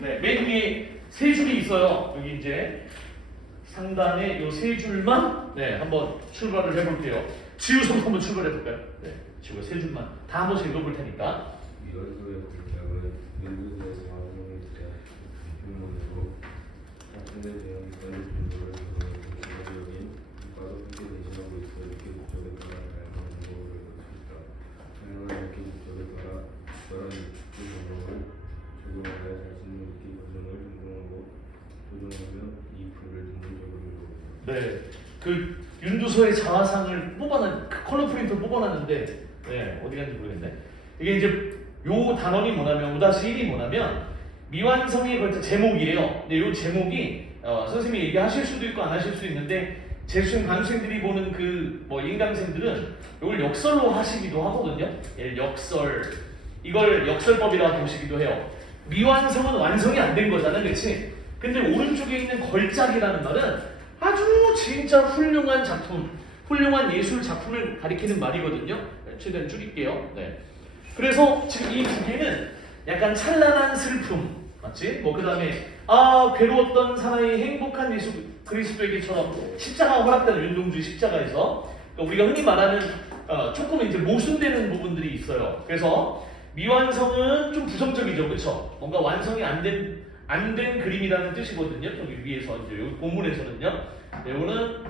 네, 맨 위에 세 줄이 있어요. 여기 이제 상단에 요 세 줄만 한번 출발을 해볼게요. 지우서부터 한번 출발해볼까요? 네, 지우가 세 줄만 다 한 번씩 읽어볼 테니까. 열도의 불닭은 연두에서 화성을 대한 규모로 학생에 대한 권리 정보를 구체적인 과도하게 대신하고 있어 이렇게 목적에 따라 다양한 정보를 볼 수 있다. 다양한 이렇게 목적에 따라 특별한 입기 정보를 적용하여 자신의 입기 과정을 전공하고 조정하며 이 풀을 전문적으로 이루어진다. 네, 그 윤두서의 자화상을 그 컬러 프린터 뽑아놨는데 어디 갔는지 모르겠네. 이게 이제 요 단원이 뭐냐면 5-1이 뭐냐면 미완성에 걸쳐 제목이에요. 근데 요 제목이 선생님이 얘기하실 수도 있고 안 하실 수도 있는데 재수생 반수생들이 보는 그 인강생들은 이걸 역설로 하시기도 하거든요. 역설, 이걸 역설법이라고 보시기도 해요. 미완성은 완성이 안 된 거잖아, 그렇지? 근데 오른쪽에 있는 걸작이라는 말은 아주 진짜 훌륭한 작품, 훌륭한 예술 작품을 가리키는 말이거든요. 최대한 줄일게요. 네. 그래서 지금 이 두 개는 약간 찬란한 슬픔, 맞지? 그 다음에 괴로웠던 사나이 행복한 예수 그리스도에게처럼 십자가가 허락되는 윤동주의 십자가에서 우리가 흔히 말하는 조금 이제 모순되는 부분들이 있어요. 그래서 미완성은 좀 부정적이죠, 그렇죠? 뭔가 완성이 안 된 그림이라는 뜻이거든요. 여기 위에서 이제 여기 본문에서는요. 이거는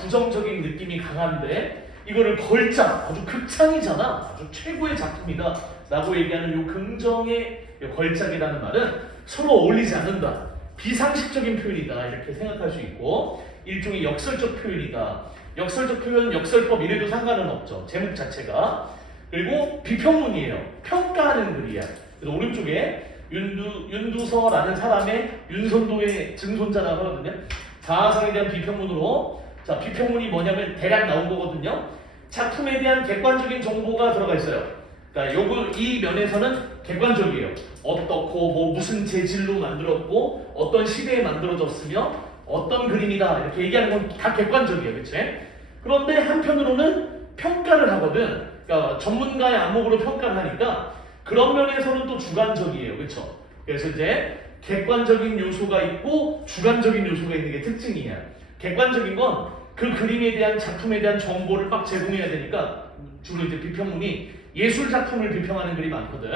부정적인 느낌이 강한데 이거를 걸작, 아주 극찬이잖아, 아주 최고의 작품이다 라고 얘기하는 이 긍정의 걸작이라는 말은 서로 어울리지 않는다, 비상식적인 표현이다 이렇게 생각할 수 있고, 일종의 역설적 표현이다. 역설적 표현, 역설법 이래도 상관은 없죠, 제목 자체가. 그리고 비평문이에요. 평가하는 글이야. 그래서 오른쪽에 윤두서라는 사람의 윤선도의 증손자라고 하거든요. 자화상에 대한 비평문으로, 자, 비평문이 뭐냐면 대략 나온 거거든요. 작품에 대한 객관적인 정보가 들어가 있어요. 그러니까 이 면에서는 객관적이에요. 어떻고 무슨 재질로 만들었고 어떤 시대에 만들어졌으며 어떤 그림이다 이렇게 얘기하는 건 다 객관적이에요, 그렇지? 그런데 한편으로는 평가를 하거든. 그러니까 전문가의 안목으로 평가를 하니까 그런 면에서는 또 주관적이에요, 그렇죠? 그래서 이제 객관적인 요소가 있고 주관적인 요소가 있는 게 특징이야. 객관적인 건 그 그림에 대한, 작품에 대한 정보를 막 제공해야 되니까 주로 이제 비평문이 예술 작품을 비평하는 글이 많거든.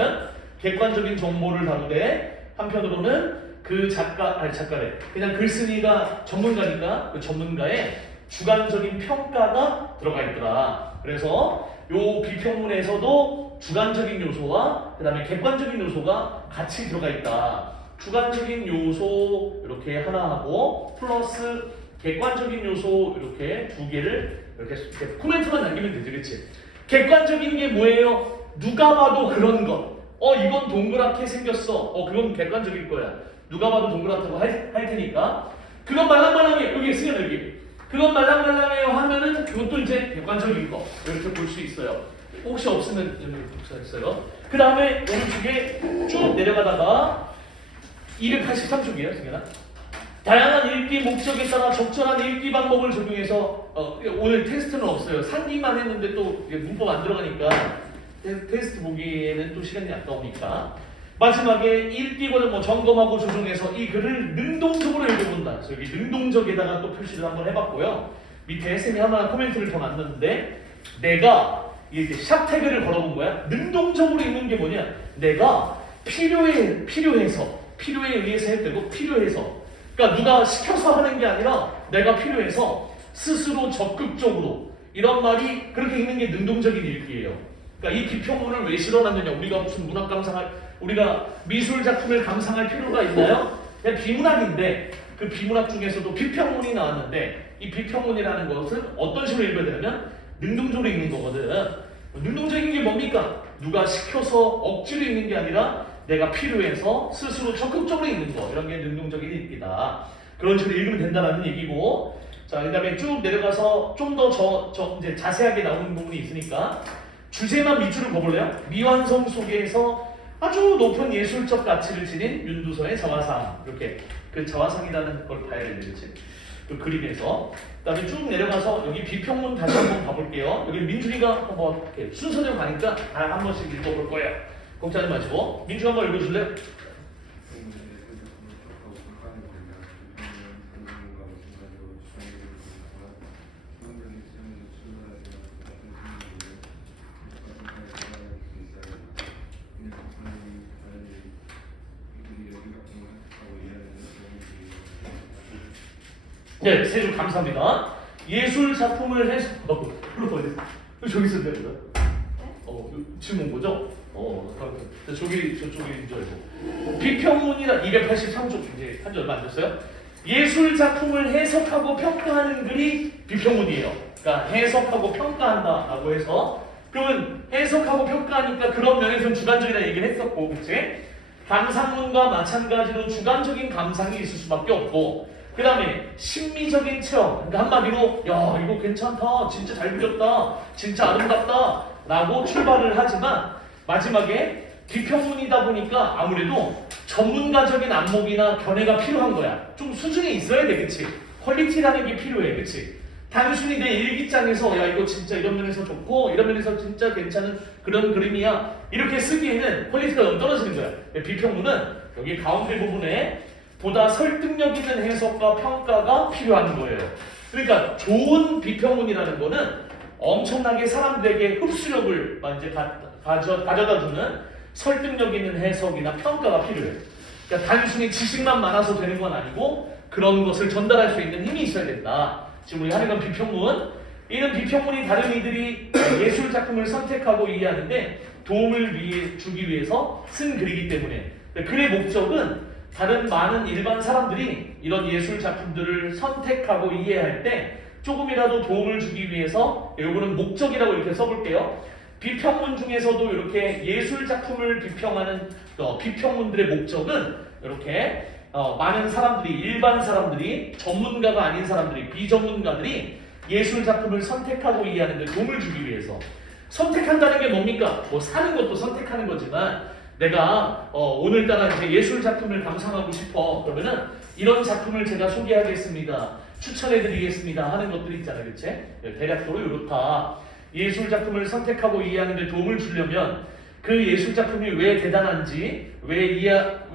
객관적인 정보를 다루되 한편으로는 그 작가래. 그냥 글쓴이가 전문가니까 그 전문가의 주관적인 평가가 들어가 있더라. 그래서 요 비평문에서도 주관적인 요소와 그 다음에 객관적인 요소가 같이 들어가 있다. 주관적인 요소 이렇게 하나 하고 플러스 객관적인 요소 이렇게 두 개를 이렇게 코멘트만 남기면 되지, 그렇지? 객관적인 게 뭐예요? 누가 봐도 그런 것. 이건 동그랗게 생겼어. 그건 객관적일 거야. 누가 봐도 동그랗다고 할 테니까. 그건 말랑말랑해요. 여기 있으면 여기. 그건 말랑말랑해요 하면은 그것도 이제 객관적인 거. 이렇게 볼 수 있어요. 혹시 없으면 여기 복사했어요. 그 다음에 오른쪽에 쭉 내려가다가 283쪽이에요, 승현아. 다양한 읽기 목적에 따라 적절한 읽기 방법을 적용해서 오늘 테스트는 없어요. 상기만 했는데 또 문법 안 들어가니까 테스트 보기에는 또 시간이 아까우니까 마지막에 읽기 과정 점검하고 조정해서 이 글을 능동적으로 읽어본다. 그래서 여기 능동적에다가 또 표시를 한번 해봤고요. 밑에 쌤이 하나 코멘트를 더 놨는데 내가 이렇게 샵 태그를 걸어본 거야. 능동적으로 읽는 게 뭐냐? 내가 필요에 의해서 했대고 필요해서. 그러니까 누가 시켜서 하는 게 아니라 내가 필요해서 스스로 적극적으로, 이런 말이 그렇게 읽는 게 능동적인 읽기예요. 그러니까 이 비평문을 왜 실어놨느냐? 우리가 무슨 문학 감상할, 우리가 미술 작품을 감상할 필요가 있나요? 그냥 비문학인데 그 비문학 중에서도 비평문이 나왔는데 이 비평문이라는 것은 어떤 식으로 읽어야 되냐면 능동적으로 읽는 거거든. 능동적인 게 뭡니까? 누가 시켜서 억지로 읽는 게 아니라 내가 필요해서 스스로 적극적으로 읽는 거, 이런 게 능동적인 읽기다. 그런 식으로 읽으면 된다는 얘기고, 자, 그 다음에 쭉 내려가서 좀 더 이제 자세하게 나오는 부분이 있으니까 주제만 밑줄을 그어볼래요? 미완성 속에서 아주 높은 예술적 가치를 지닌 윤두서의 자화상, 이렇게 그 자화상이라는 걸 봐야 되는데, 그렇지? 그 그림에서. 그 다음에 쭉 내려가서 여기 비평문 다시 한번 봐볼게요. 여기 민준이가 뭐 이렇게 순서대로 가니까 한 번씩 읽어볼 거예요. 걱정하지 마시고 민주 한번 읽어줄래요? 네, 세 줄 감사합니다. 예술 작품을 해서 저기 있었네. 질문 보죠? 저쪽인 줄 알고. 비평문이라 283쪽 이제 한지 얼마 안 됐어요. 예술 작품을 해석하고 평가하는 글이 비평문이에요. 그러니까 해석하고 평가한다라고 해서 그러면 해석하고 평가하니까 그런 면에서는 주관적이라는 얘기를 했었고, 그치? 감상문과 마찬가지로 주관적인 감상이 있을 수밖에 없고, 그 다음에 심미적인 체험, 그러니까 한마디로 야 이거 괜찮다, 진짜 잘 그렸다, 진짜 아름답다 라고 출발을 하지만 마지막에 비평문이다 보니까 아무래도 전문가적인 안목이나 견해가 필요한 거야. 좀 수준이 있어야 돼, 그치? 퀄리티라는 게 필요해, 그치? 단순히 내 일기장에서 야 이거 진짜 이런 면에서 좋고 이런 면에서 진짜 괜찮은 그런 그림이야 이렇게 쓰기에는 퀄리티가 너무 떨어지는 거야. 비평문은 여기 가운데 부분에 보다 설득력 있는 해석과 평가가 필요한 거예요. 그러니까 좋은 비평문이라는 거는 엄청나게 사람들에게 흡수력을 이제 가져다 주는 설득력 있는 해석이나 평가가 필요해요. 그러니까 단순히 지식만 많아서 되는 건 아니고 그런 것을 전달할 수 있는 힘이 있어야 된다. 지금 우리 하는 건 비평문. 이는 비평문이 다른 이들이 예술 작품을 선택하고 이해하는데 도움을 주기 위해서 쓴 글이기 때문에 글의 목적은 다른 많은 일반 사람들이 이런 예술 작품들을 선택하고 이해할 때 조금이라도 도움을 주기 위해서, 이거는 목적이라고 이렇게 써볼게요. 비평문 중에서도 이렇게 예술 작품을 비평하는 비평문들의 목적은 이렇게 많은 사람들이, 일반 사람들이, 전문가가 아닌 사람들이, 비전문가들이 예술 작품을 선택하고 이해하는 데 도움을 주기 위해서. 선택한다는 게 뭡니까? 뭐 사는 것도 선택하는 거지만 내가 오늘따라 이제 예술 작품을 감상하고 싶어. 그러면은 이런 작품을 제가 소개하겠습니다, 추천해드리겠습니다 하는 것들이 있잖아요, 그치? 대략적으로 이렇다. 예술 작품을 선택하고 이해하는 데 도움을 주려면 그 예술 작품이 왜 대단한지, 왜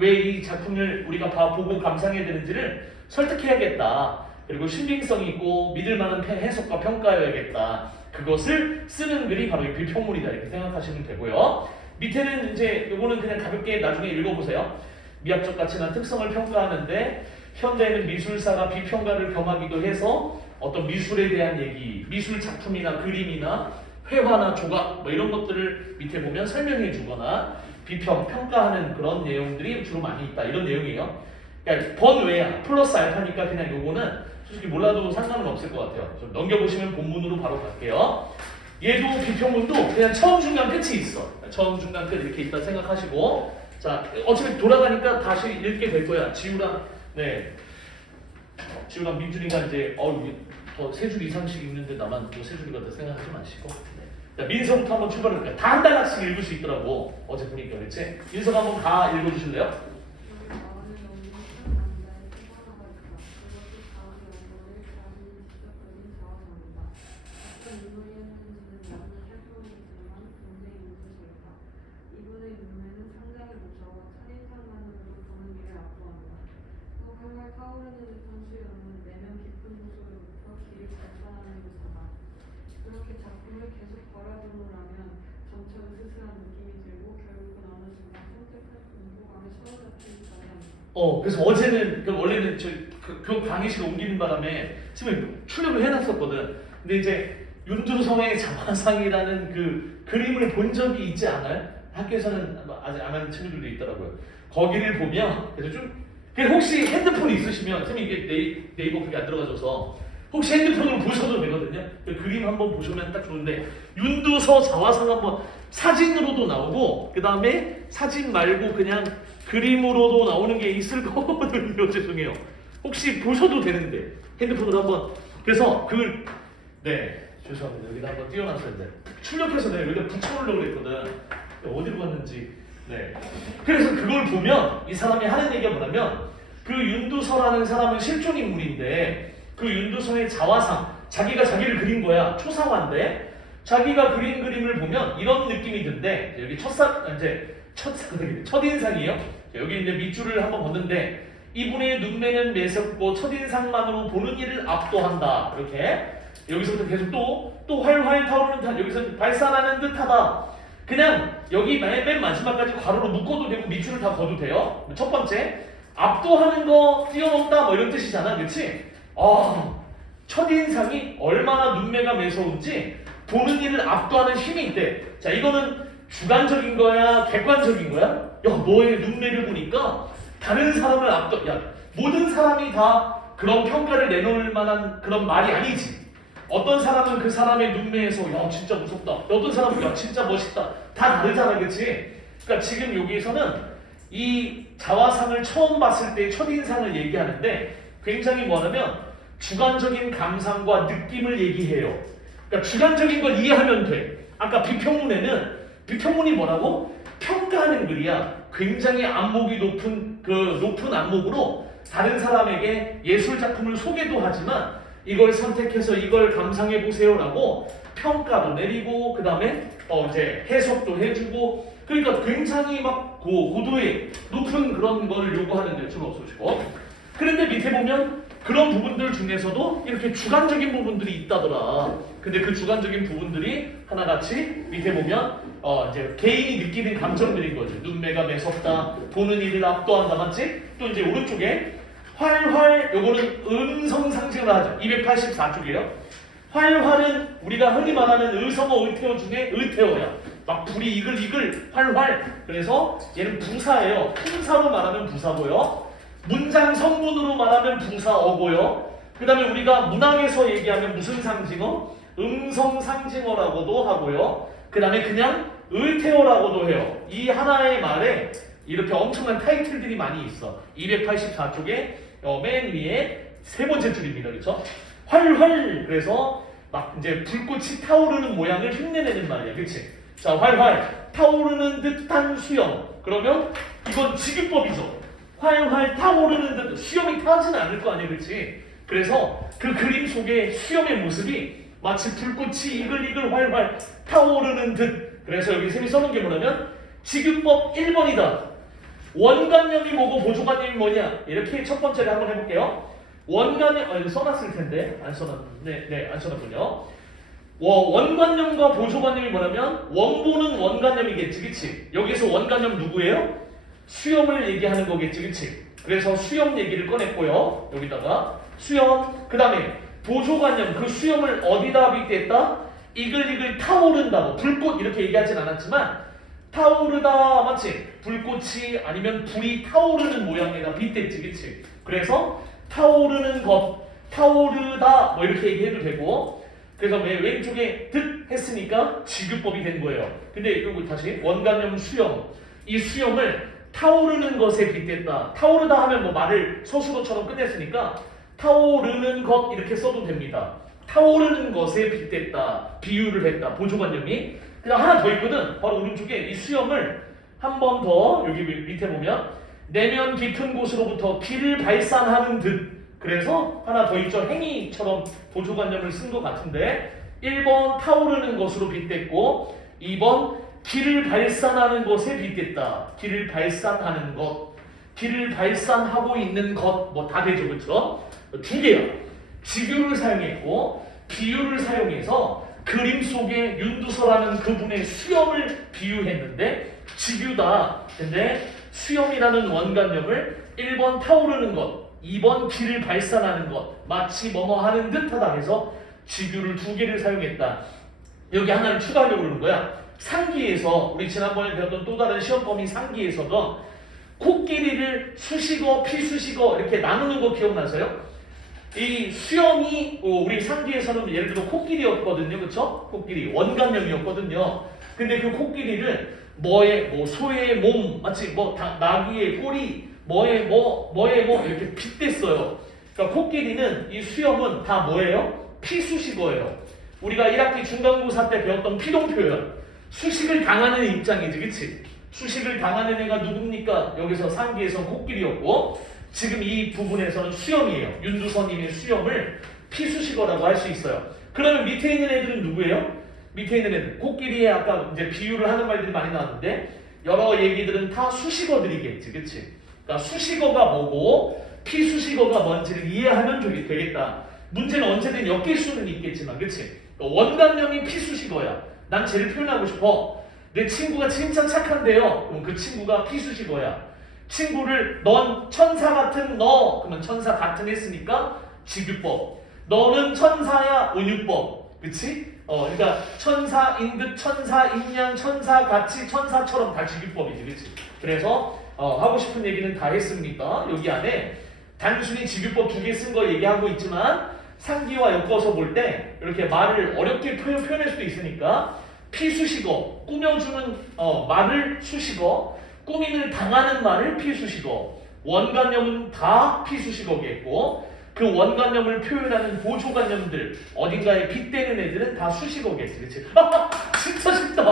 이 작품을 우리가 보고 감상해야 되는지를 설득해야겠다. 그리고 신빙성 있고 믿을 만한 해석과 평가여야겠다. 그것을 쓰는 글이 바로 이 비평문이다 이렇게 생각하시면 되고요. 밑에는 이제 요거는 그냥 가볍게 나중에 읽어보세요. 미학적 가치나 특성을 평가하는데 현대에는 미술사가 비평가를 겸하기도 해서 어떤 미술에 대한 얘기, 미술 작품이나 그림이나 회화나 조각 뭐 이런 것들을 밑에 보면 설명해 주거나 평가하는 그런 내용들이 주로 많이 있다 이런 내용이에요. 그러니까 번외야 플러스 알파니까 그냥 요거는 솔직히 몰라도 상관은 없을 것 같아요. 좀 넘겨보시면 본문으로 바로 갈게요. 얘도 비평문도 그냥 처음 중간 끝이 있어. 처음 중간 끝 이렇게 있다 생각하시고, 자 어차피 돌아가니까 다시 읽게 될 거야. 지우랑 민준이가 이제 더 세 줄 이상씩 읽는데 나만 또 세 줄이거든 생각하지 마시고. 자, 민서부터 한번 출발할까요? 다 한 단락씩 읽을 수 있더라고 어제 보니까, 그렇지? 민서가 한번 다 읽어주실래요? 그래서 어제는 원래는 그 강의실을 옮기는 바람에 지금 출력을 해놨었거든. 근데 이제 윤두성의 자화상이라는 그 그림을 본 적이 있지 않아요? 학교에서는 아직 안 하는 친구들도 있더라고요. 거기를 보면 그래서 좀 혹시 핸드폰이 있으시면 선생님 이게 네이버 그게 안 들어가줘서 혹시 핸드폰으로 보셔도 되거든요. 그 그림 한번 보시면 딱 좋은데 윤두서 자화상 한번 사진으로도 나오고 그 다음에 사진 말고 그냥 그림으로도 나오는 게 있을 거거든요. 죄송해요. 혹시 보셔도 되는데 핸드폰으로 한번. 그래서 죄송합니다. 여기다 한번 띄워놨어야 돼. 출력해서 내가 여기다 붙여놓으려고 그랬거든. 어디로 갔는지. 그래서 그걸 보면 이 사람이 하는 얘기가 뭐냐면 그 윤두서라는 사람은 실존 인물인데 그 윤두서의 자화상, 자기가 자기를 그린 거야. 초상화인데 자기가 그린 그림을 보면 이런 느낌이 든대. 여기 첫인상이에요. 여기 이제 밑줄을 한번 걷는데 이분의 눈매는 매섭고 첫인상만으로 보는 이를 압도한다. 이렇게 여기서부터 계속 또 활활 타오르는 듯 여기서 발산하는 듯하다. 그냥 여기 맨 마지막까지 괄호로 묶어도 되고 밑줄을 다 거도 돼요. 첫 번째 압도하는 거 뛰어넘다 뭐 이런 뜻이잖아, 그렇지? 첫인상이 얼마나 눈매가 매서운지 보는 이를 압도하는 힘이 있대. 자, 이거는 주관적인 거야, 객관적인 거야? 야, 너의 눈매를 보니까 다른 사람을 압도, 야, 모든 사람이 다 그런 평가를 내놓을 만한 그런 말이 아니지. 어떤 사람은 그 사람의 눈매에서 야, 진짜 무섭다. 어떤 사람은 야, 진짜 멋있다. 다 다르잖아, 그치? 그러니까 지금 여기에서는 이 자화상을 처음 봤을 때 첫인상을 얘기하는데 굉장히 뭐냐면 주관적인 감상과 느낌을 얘기해요. 그러니까 주관적인 걸 이해하면 돼. 아까 비평문이 뭐라고? 평가하는 글이야. 굉장히 안목이 높은 안목으로 다른 사람에게 예술 작품을 소개도 하지만 이걸 선택해서 이걸 감상해 보세요라고 평가도 내리고 그 다음에 이제 해석도 해주고 그러니까 굉장히 막 고도의 높은 그런 걸 요구하는데 주로 없으시고 그런데 밑에 보면 그런 부분들 중에서도 이렇게 주관적인 부분들이 있다더라. 근데 그 주관적인 부분들이 하나같이 밑에 보면 이제 개인이 느끼는 감정들인 거지. 눈매가 매섭다, 보는 이를 압도한다, 맞지? 또 이제 오른쪽에 활활, 요거는 음성 상징을 하죠. 284쪽이에요. 활활은 우리가 흔히 말하는 의성어 의태어 중에 의태어야. 막 불이 이글 활활. 그래서 얘는 부사예요. 품사로 말하면 부사고요. 문장 성분으로 말하면 부사어고요. 그 다음에 우리가 문학에서 얘기하면 무슨 상징어? 음성 상징어라고도 하고요. 그 다음에 그냥 의태어라고도 해요. 이 하나의 말에 이렇게 엄청난 타이틀들이 많이 있어. 284쪽에 맨 위에 세 번째 줄입니다. 그렇죠? 활활. 그래서 막 이제 불꽃이 타오르는 모양을 흉내내는 말이야. 그렇지? 자, 활활 타오르는 듯한 수염. 그러면 이건 직유법이죠. 활활 타오르는 듯 수염이 타지는 않을 거 아니야, 그렇지? 그래서 그 그림 속에 수염의 모습이 마치 불꽃이 이글이글 활활 타오르는 듯. 그래서 여기 쌤이 써놓은 게 뭐냐면 직유법 1번이다. 원관념이 뭐고 보조관념이 뭐냐? 이렇게 첫 번째를 한번 해볼게요. 원관념 써놨을 텐데 안 써놨네. 네, 안 써놨군요. 원관념과 보조관념이 뭐냐면 원본은 원관념이겠지, 그치? 여기서 원관념 누구예요? 수염을 얘기하는 거겠지, 그치? 그래서 수염 얘기를 꺼냈고요. 여기다가 수염. 그 다음에 보조관념, 그 수염을 어디다 빗댔다? 이글이글 타오른다고. 불꽃 이렇게 얘기하진 않았지만 타오르다, 맞지? 불꽃이 아니면 불이 타오르는 모양에다 빗댔지, 그치? 그래서 타오르는 것, 타오르다 뭐 이렇게 얘기해도 되고. 그래서 왼쪽에 듯 했으니까 직유법이 된 거예요. 근데 이거 다시 원관념 수염. 이 수염을 타오르는 것에 빗댔다. 타오르다 하면 뭐 말을 서술어처럼 끝냈으니까 타오르는 것 이렇게 써도 됩니다. 타오르는 것에 빗댔다. 비유를 했다. 보조관념이. 그다음 하나 더 있거든. 바로 오른쪽에 이 수염을 한 번 더 여기 밑에 보면 내면 깊은 곳으로부터 피를 발산하는 듯. 그래서 하나 더 있죠. 행위처럼 보조관념을 쓴 것 같은데 1번 타오르는 것으로 빗댔고 2번 기를 발산하는 것에 빗댔다. 기를 발산하는 것, 기를 발산하고 있는 것, 뭐 다 되죠, 그렇죠? 두 개야. 직유를 사용했고 비유를 사용해서 그림 속에 윤두서라는 그분의 수염을 비유했는데 직유다. 근데 수염이라는 원관념을 1번 타오르는 것, 2번 기를 발산하는 것, 마치 뭐뭐 하는 듯하다 해서 직유를 두 개를 사용했다. 여기 하나를 추가하려고 그러는 거야. 상기에서 우리 지난번에 배웠던 또 다른 시험범위 상기에서도 코끼리를 수식어, 피수식어 이렇게 나누는 거 기억나세요? 이 수염이 우리 상기에서는 예를 들어 코끼리였거든요, 그렇죠? 코끼리 원관념이었거든요. 근데 그 코끼리를 뭐 소의 몸, 마치 나귀의 꼬리, 뭐 이렇게 빗댔어요. 그러니까 코끼리는 이 수염은 다 뭐예요? 피수식어예요. 우리가 1학기 중간고사 때 배웠던 피동표현. 수식을 당하는 입장이지, 그치? 수식을 당하는 애가 누굽니까? 여기서 상기에서 코끼리였고 지금 이 부분에서는 수염이에요. 윤두서님의 수염을 피수식어라고 할 수 있어요. 그러면 밑에 있는 애들은 누구예요? 밑에 있는 애들. 코끼리에 아까 이제 비유를 하는 말들이 많이 나왔는데 여러 얘기들은 다 수식어들이겠지, 그치? 그러니까 수식어가 뭐고 피수식어가 뭔지를 이해하면 되겠다. 문제는 언제든 엮일 수는 있겠지만, 그치? 원관념이 피수식어야. 난 쟤를 표현하고 싶어. 내 친구가 진짜 착한데요. 그럼 그 친구가 피수식어야. 친구를 넌 천사 같은 너, 그러면 천사 같은 했으니까 직유법. 너는 천사야, 은유법. 그치? 그러니까 천사인 듯, 천사인 양, 천사같이, 천사처럼 다 직유법이지, 그치? 그래서 하고 싶은 얘기는 다 했습니다. 여기 안에 단순히 직유법 2개 쓴 거 얘기하고 있지만 상기와 엮어서 볼 때 이렇게 말을 어렵게 표현할 수도 있으니까 피수식어, 꾸며주는 말을 수식어, 꾸밈을 당하는 말을 피수식어, 원관념은 다 피수식어겠고 그 원관념을 표현하는 보조관념들 어딘가에 빗대는 애들은 다 수식어겠지, 그치? 진짜 쉽다.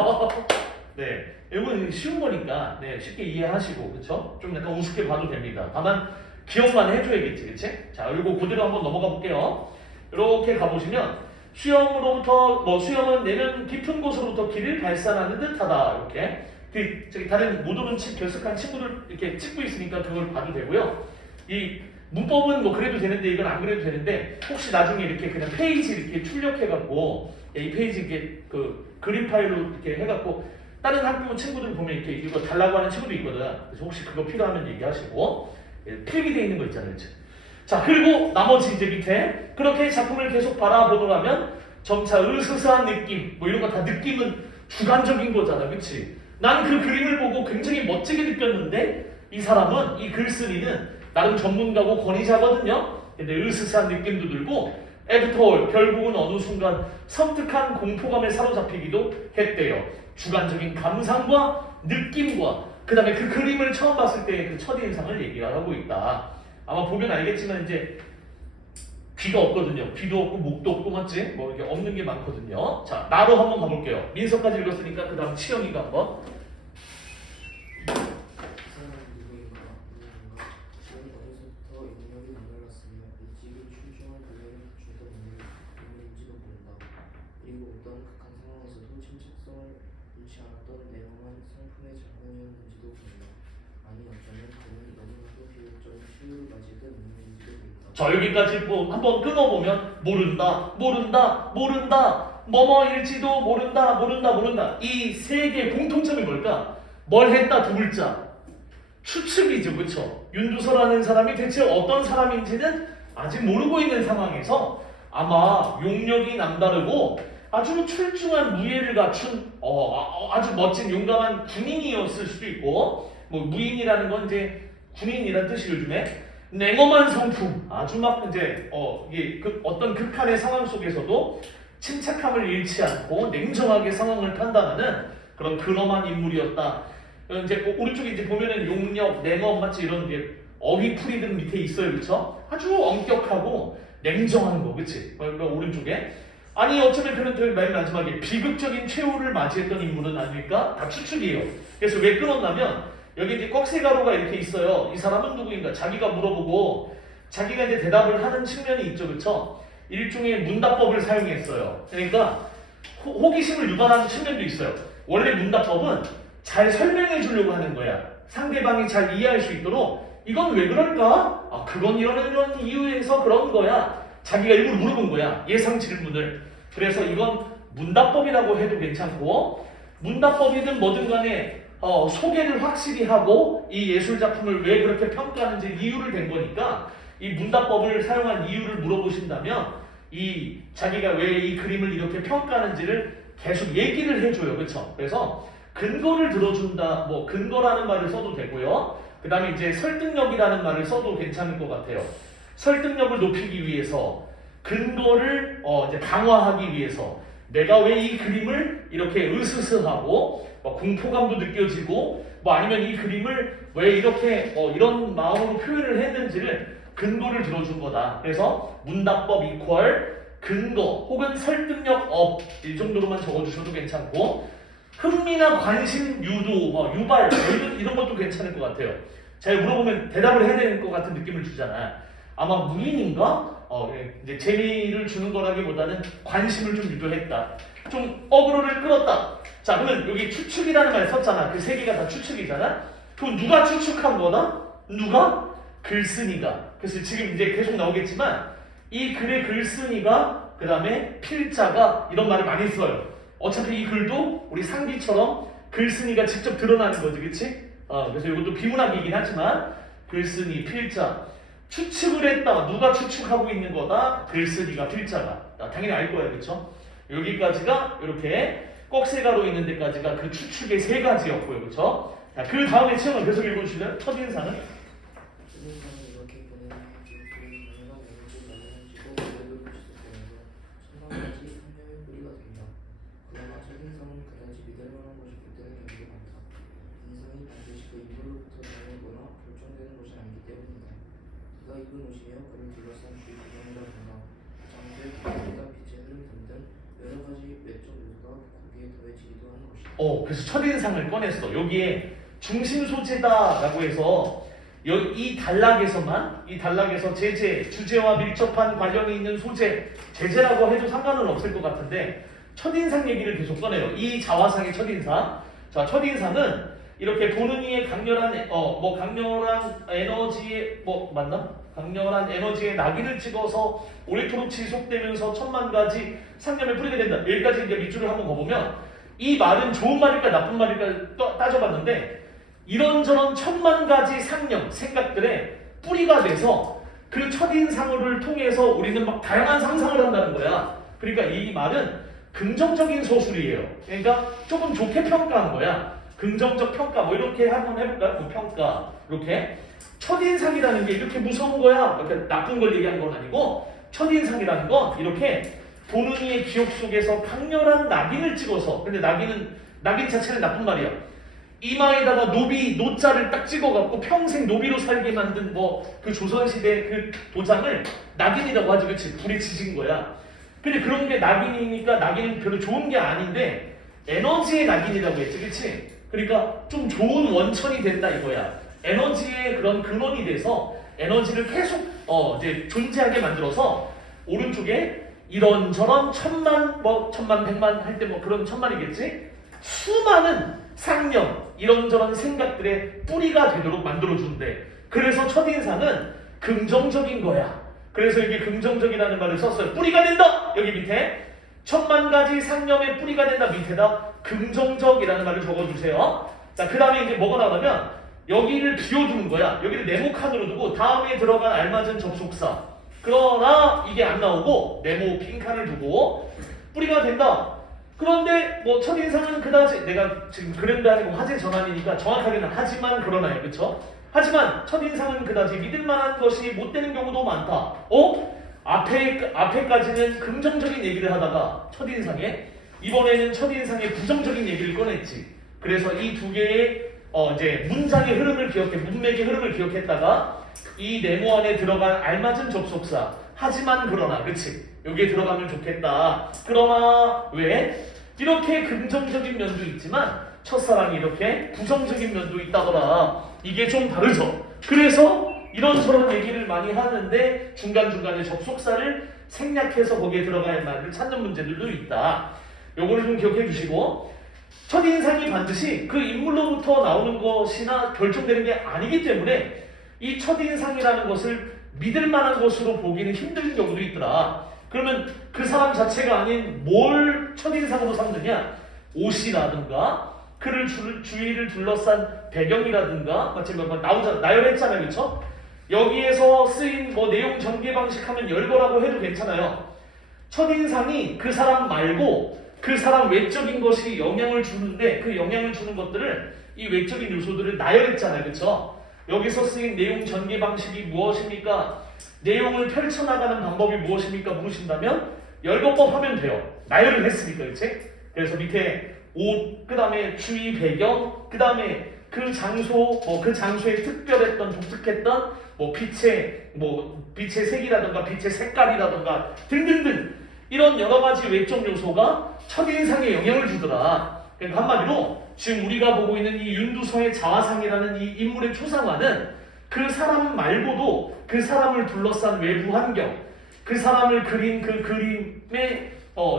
네, 이건 쉬운 거니까 네, 쉽게 이해하시고, 그쵸? 좀 약간 우습게 봐도 됩니다. 다만 기억만 해줘야겠지, 그치? 자, 그리고 그대로 한번 넘어가 볼게요. 이렇게 가보시면 수염은 내면 깊은 곳으로부터 길을 발산하는 듯하다. 이렇게 저기 다른 못 오는 결석한 친구들 이렇게 찍고 있으니까 그걸 봐도 되고요. 이 문법은 뭐 그래도 되는데 이건 안 그래도 되는데 혹시 나중에 이렇게 그냥 페이지 이렇게 출력해갖고 이 페이지 이렇게 그 그림 파일로 이렇게 해갖고 다른 학교 친구들 보면 이렇게 이거 달라고 하는 친구도 있거든. 그래서 혹시 그거 필요하면 얘기하시고 필기돼 있는 거 있잖아요, 그치? 자, 그리고 나머지 이제 밑에 그렇게 작품을 계속 바라보노라면 점차 으스스한 느낌, 뭐 이런 거 다 느낌은 주관적인 거잖아, 그치? 난 그 그림을 보고 굉장히 멋지게 느꼈는데 이 사람은, 이 글쓰기는 나름 전문가고 권위자거든요. 근데 으스스한 느낌도 들고 애프터 결국은 어느 순간 섬뜩한 공포감에 사로잡히기도 했대요. 주관적인 감상과 느낌과 그 다음에 그 그림을 처음 봤을 때의 그 첫인상을 얘기를 하고 있다. 아마 보면 알겠지만 이제 귀가 없거든요. 귀도 없고 목도 없고 맞지? 뭐 이렇게 없는 게 많거든요. 자, 나로 한번 가볼게요. 민서까지 읽었으니까 그 다음 치영이가 한번. 자, 여기까지 뭐 한번 끊어보면 모른다 뭐뭐일지도 모른다 이 세 개의 공통점이 뭘까? 뭘 했다 두 글자 추측이죠, 그쵸? 윤두서라는 사람이 대체 어떤 사람인지는 아직 모르고 있는 상황에서 아마 용력이 남다르고 아주 출중한 무예를 갖춘 아주 멋진 용감한 군인이었을 수도 있고, 뭐 무인이라는 건 이제 군인이란 뜻이 요즘에 냉엄한 성품, 아주 막 이제 이게 어떤 극한의 상황 속에서도 침착함을 잃지 않고 냉정하게 상황을 판단하는 그런 근엄한 인물이었다. 이제 오른쪽에 이제 보면은 용력, 냉엄 마치 이런 게 어휘풀이들 밑에 있어요, 그렇죠? 아주 엄격하고 냉정한 거, 그렇지? 오른쪽에 아니 어쩌면 그는 맨 마지막에 비극적인 최후를 맞이했던 인물은 아닐까? 다 추측이에요. 그래서 왜 끊었냐면 여기 이제 꺽쇠가루가 이렇게 있어요. 이 사람은 누구인가? 자기가 물어보고 자기가 이제 대답을 하는 측면이 있죠, 그렇죠? 일종의 문답법을 사용했어요. 그러니까 호기심을 유발하는 측면도 있어요. 원래 문답법은 잘 설명해 주려고 하는 거야. 상대방이 잘 이해할 수 있도록 이건 왜 그럴까? 아, 그건 이런 이유에서 그런 거야. 자기가 일부러 물어본 거야. 예상 질문을. 그래서 이건 문답법이라고 해도 괜찮고 문답법이든 뭐든 간에 소개를 확실히 하고 이 예술작품을 왜 그렇게 평가하는지 이유를 댄 거니까 이 문답법을 사용한 이유를 물어보신다면 이 자기가 왜 이 그림을 이렇게 평가하는지를 계속 얘기를 해줘요. 그렇죠? 그래서 근거를 들어준다. 뭐 근거라는 말을 써도 되고요. 그 다음에 이제 설득력이라는 말을 써도 괜찮을 것 같아요. 설득력을 높이기 위해서 근거를 이제 강화하기 위해서 내가 왜 이 그림을 이렇게 으스스하고 공포감도 느껴지고 뭐 아니면 이 그림을 왜 이렇게 이런 마음으로 표현을 했는지를 근거를 들어준 거다. 그래서 문답법 이퀄 근거 혹은 설득력 업 이 정도로만 적어주셔도 괜찮고 흥미나 관심 유도 유발 이런 것도 괜찮을 것 같아요. 잘 물어보면 대답을 해야 될 것 같은 느낌을 주잖아. 아마 무인인가? 이제 재미를 주는 거라기보다는 관심을 좀 유도했다. 좀 어그로를 끌었다. 자, 그러면 여기 추측이라는 말 썼잖아. 그 세 개가 다 추측이잖아. 그럼 누가 추측한 거다? 누가? 글쓴이가. 그래서 지금 이제 계속 나오겠지만 이 글의 글쓴이가 그 다음에 필자가 이런 말을 많이 써요. 어차피 이 글도 우리 상기처럼 글쓴이가 직접 드러나는 거지, 그치? 그래서 이것도 비문학이긴 하지만 글쓴이, 필자. 추측을 했다. 누가 추측하고 있는 거다? 글쓴이가, 필자가. 당연히 알 거예요, 그쵸? 여기까지가 이렇게 꺽쇠가로 있는 데까지가 그 추측의 세 가지였고요, 그쵸? 자, 그 다음에 체험을 계속 읽어주실래요? 첫인상은? 첫인상은 이렇게 보내는 기록속에 당연한 영역을 마련해지고 모델을 시작되면서 천만가지 상념의 뿌리가 된다. 그러나 첫인상은 그다지 믿을 만한 것이 못되는 경우가 많다. 인상이 반드시 그 인물로부터 나오거나 결정되는 것이 아니기 때문이다. 그가 입은 옷이며 그를 둘러싼 주위 구경이라든가 장소의 기분이나 빛의 흐름 등등 여러 가지 외적 요소가 거기에 더해지기도 하는 것이다. 그래서 첫인상을 꺼냈어. 여기에 중심 소재다라고 해서 이 단락에서 제재, 주제와 밀접한 관련이 있는 소재, 제재라고 해도 상관은 없을 것 같은데 첫인상 얘기를 계속 꺼내요. 이 자화상의 첫인상. 자, 첫인상은 이렇게 보는 이의 강렬한 에너지의 강렬한 에너지의 낙인을 찍어서 오래도록 지속되면서 천만 가지 상념을 뿌리게 된다. 여기까지 이제 밑줄을 한번 거보면 이 말은 좋은 말일까 나쁜 말일까 따져봤는데 이런저런 천만 가지 상념, 생각들의 뿌리가 돼서 그 첫인상을 통해서 우리는 막 다양한 상상을 한다는 거야. 그러니까 이 말은 긍정적인 서술이에요. 그러니까 조금 좋게 평가한 거야. 긍정적 평가, 뭐 이렇게 한번 해볼까요? 뭐 평가, 이렇게. 첫인상이라는 게 이렇게 무서운 거야. 이렇게 나쁜 걸 얘기한 건 아니고 첫인상이라는 건 이렇게 보는 이의 기억 속에서 강렬한 낙인을 찍어서, 근데 낙인 자체는 나쁜 말이야. 이마에다가 노자를 딱 찍어갖고 평생 노비로 살게 만든 그 조선시대 그 도장을 낙인이라고 하지, 그치? 불에 지진 거야. 근데 그런 게 낙인이니까 낙인은 별로 좋은 게 아닌데 에너지의 낙인이라고 했지, 그치? 그러니까 좀 좋은 원천이 된다 이거야. 에너지의 그런 근원이 돼서 에너지를 계속 이제 존재하게 만들어서 오른쪽에 이런저런 천만, 백만 할 때 그런 천만이겠지? 수많은 상념, 이런저런 생각들의 뿌리가 되도록 만들어준대. 그래서 첫인상은 긍정적인 거야. 그래서 이게 긍정적이라는 말을 썼어요. 뿌리가 된다! 여기 밑에. 천만 가지 상념의 뿌리가 된다 밑에다 긍정적이라는 말을 적어주세요. 자, 그 다음에 이제 뭐가 나오냐면 여기를 비워두는 거야. 여기를 네모칸으로 두고 다음에 들어간 알맞은 접속사. 그러나 이게 안 나오고 네모 빈칸을 두고 뿌리가 된다. 그런데 첫인상은 그다지 내가 지금 그랜드 아니고 화제 전환이니까 정확하게는 하지만 그러나요, 그쵸? 하지만 첫인상은 그다지 믿을 만한 것이 못 되는 경우도 많다. 앞에까지는 긍정적인 얘기를 하다가 첫인상에 이번에는 첫인상의 부정적인 얘기를 꺼냈지. 그래서 이 두 개의 이제 문장의 흐름을 문맥의 흐름을 기억했다가 이 네모 안에 들어간 알맞은 접속사 하지만 그러나, 그치? 여기에 들어가면 좋겠다. 그러나 왜? 이렇게 긍정적인 면도 있지만 첫사랑이 이렇게 부정적인 면도 있다더라. 이게 좀 다르죠. 그래서 이런저런 얘기를 많이 하는데 중간중간에 접속사를 생략해서 거기에 들어갈 말을 찾는 문제들도 있다. 요거를 좀 기억해 주시고, 첫인상이 반드시 그 인물로부터 나오는 것이나 결정되는 게 아니기 때문에 이 첫인상이라는 것을 믿을 만한 것으로 보기는 힘든 경우도 있더라. 그러면 그 사람 자체가 아닌 뭘 첫인상으로 삼느냐? 옷이라든가 그를 주위를 둘러싼 배경이라든가 마침내 나열했잖아요, 그렇죠? 여기에서 쓰인 내용 전개 방식 하면 열거라고 해도 괜찮아요. 첫인상이 그 사람 말고 그 사람 외적인 것이 영향을 주는데 그 영향을 주는 것들을 이 외적인 요소들을 나열했잖아요, 그렇죠? 여기서 쓰인 내용 전개 방식이 무엇입니까? 내용을 펼쳐나가는 방법이 무엇입니까? 물으신다면 열거법 하면 돼요. 나열을 했으니까, 그렇지? 그래서 밑에 옷, 그 다음에 주위 배경, 그 다음에 그 장소, 그 장소에 특별했던, 독특했던 빛의 색이라든가 빛의 색깔이라든가 등등등 이런 여러 가지 외적 요소가 첫인상에 영향을 주더라. 그러니까 한마디로 지금 우리가 보고 있는 이 윤두서의 자화상이라는 이 인물의 초상화는 그 사람 말고도 그 사람을 둘러싼 외부 환경, 그 사람을 그린 그 그림의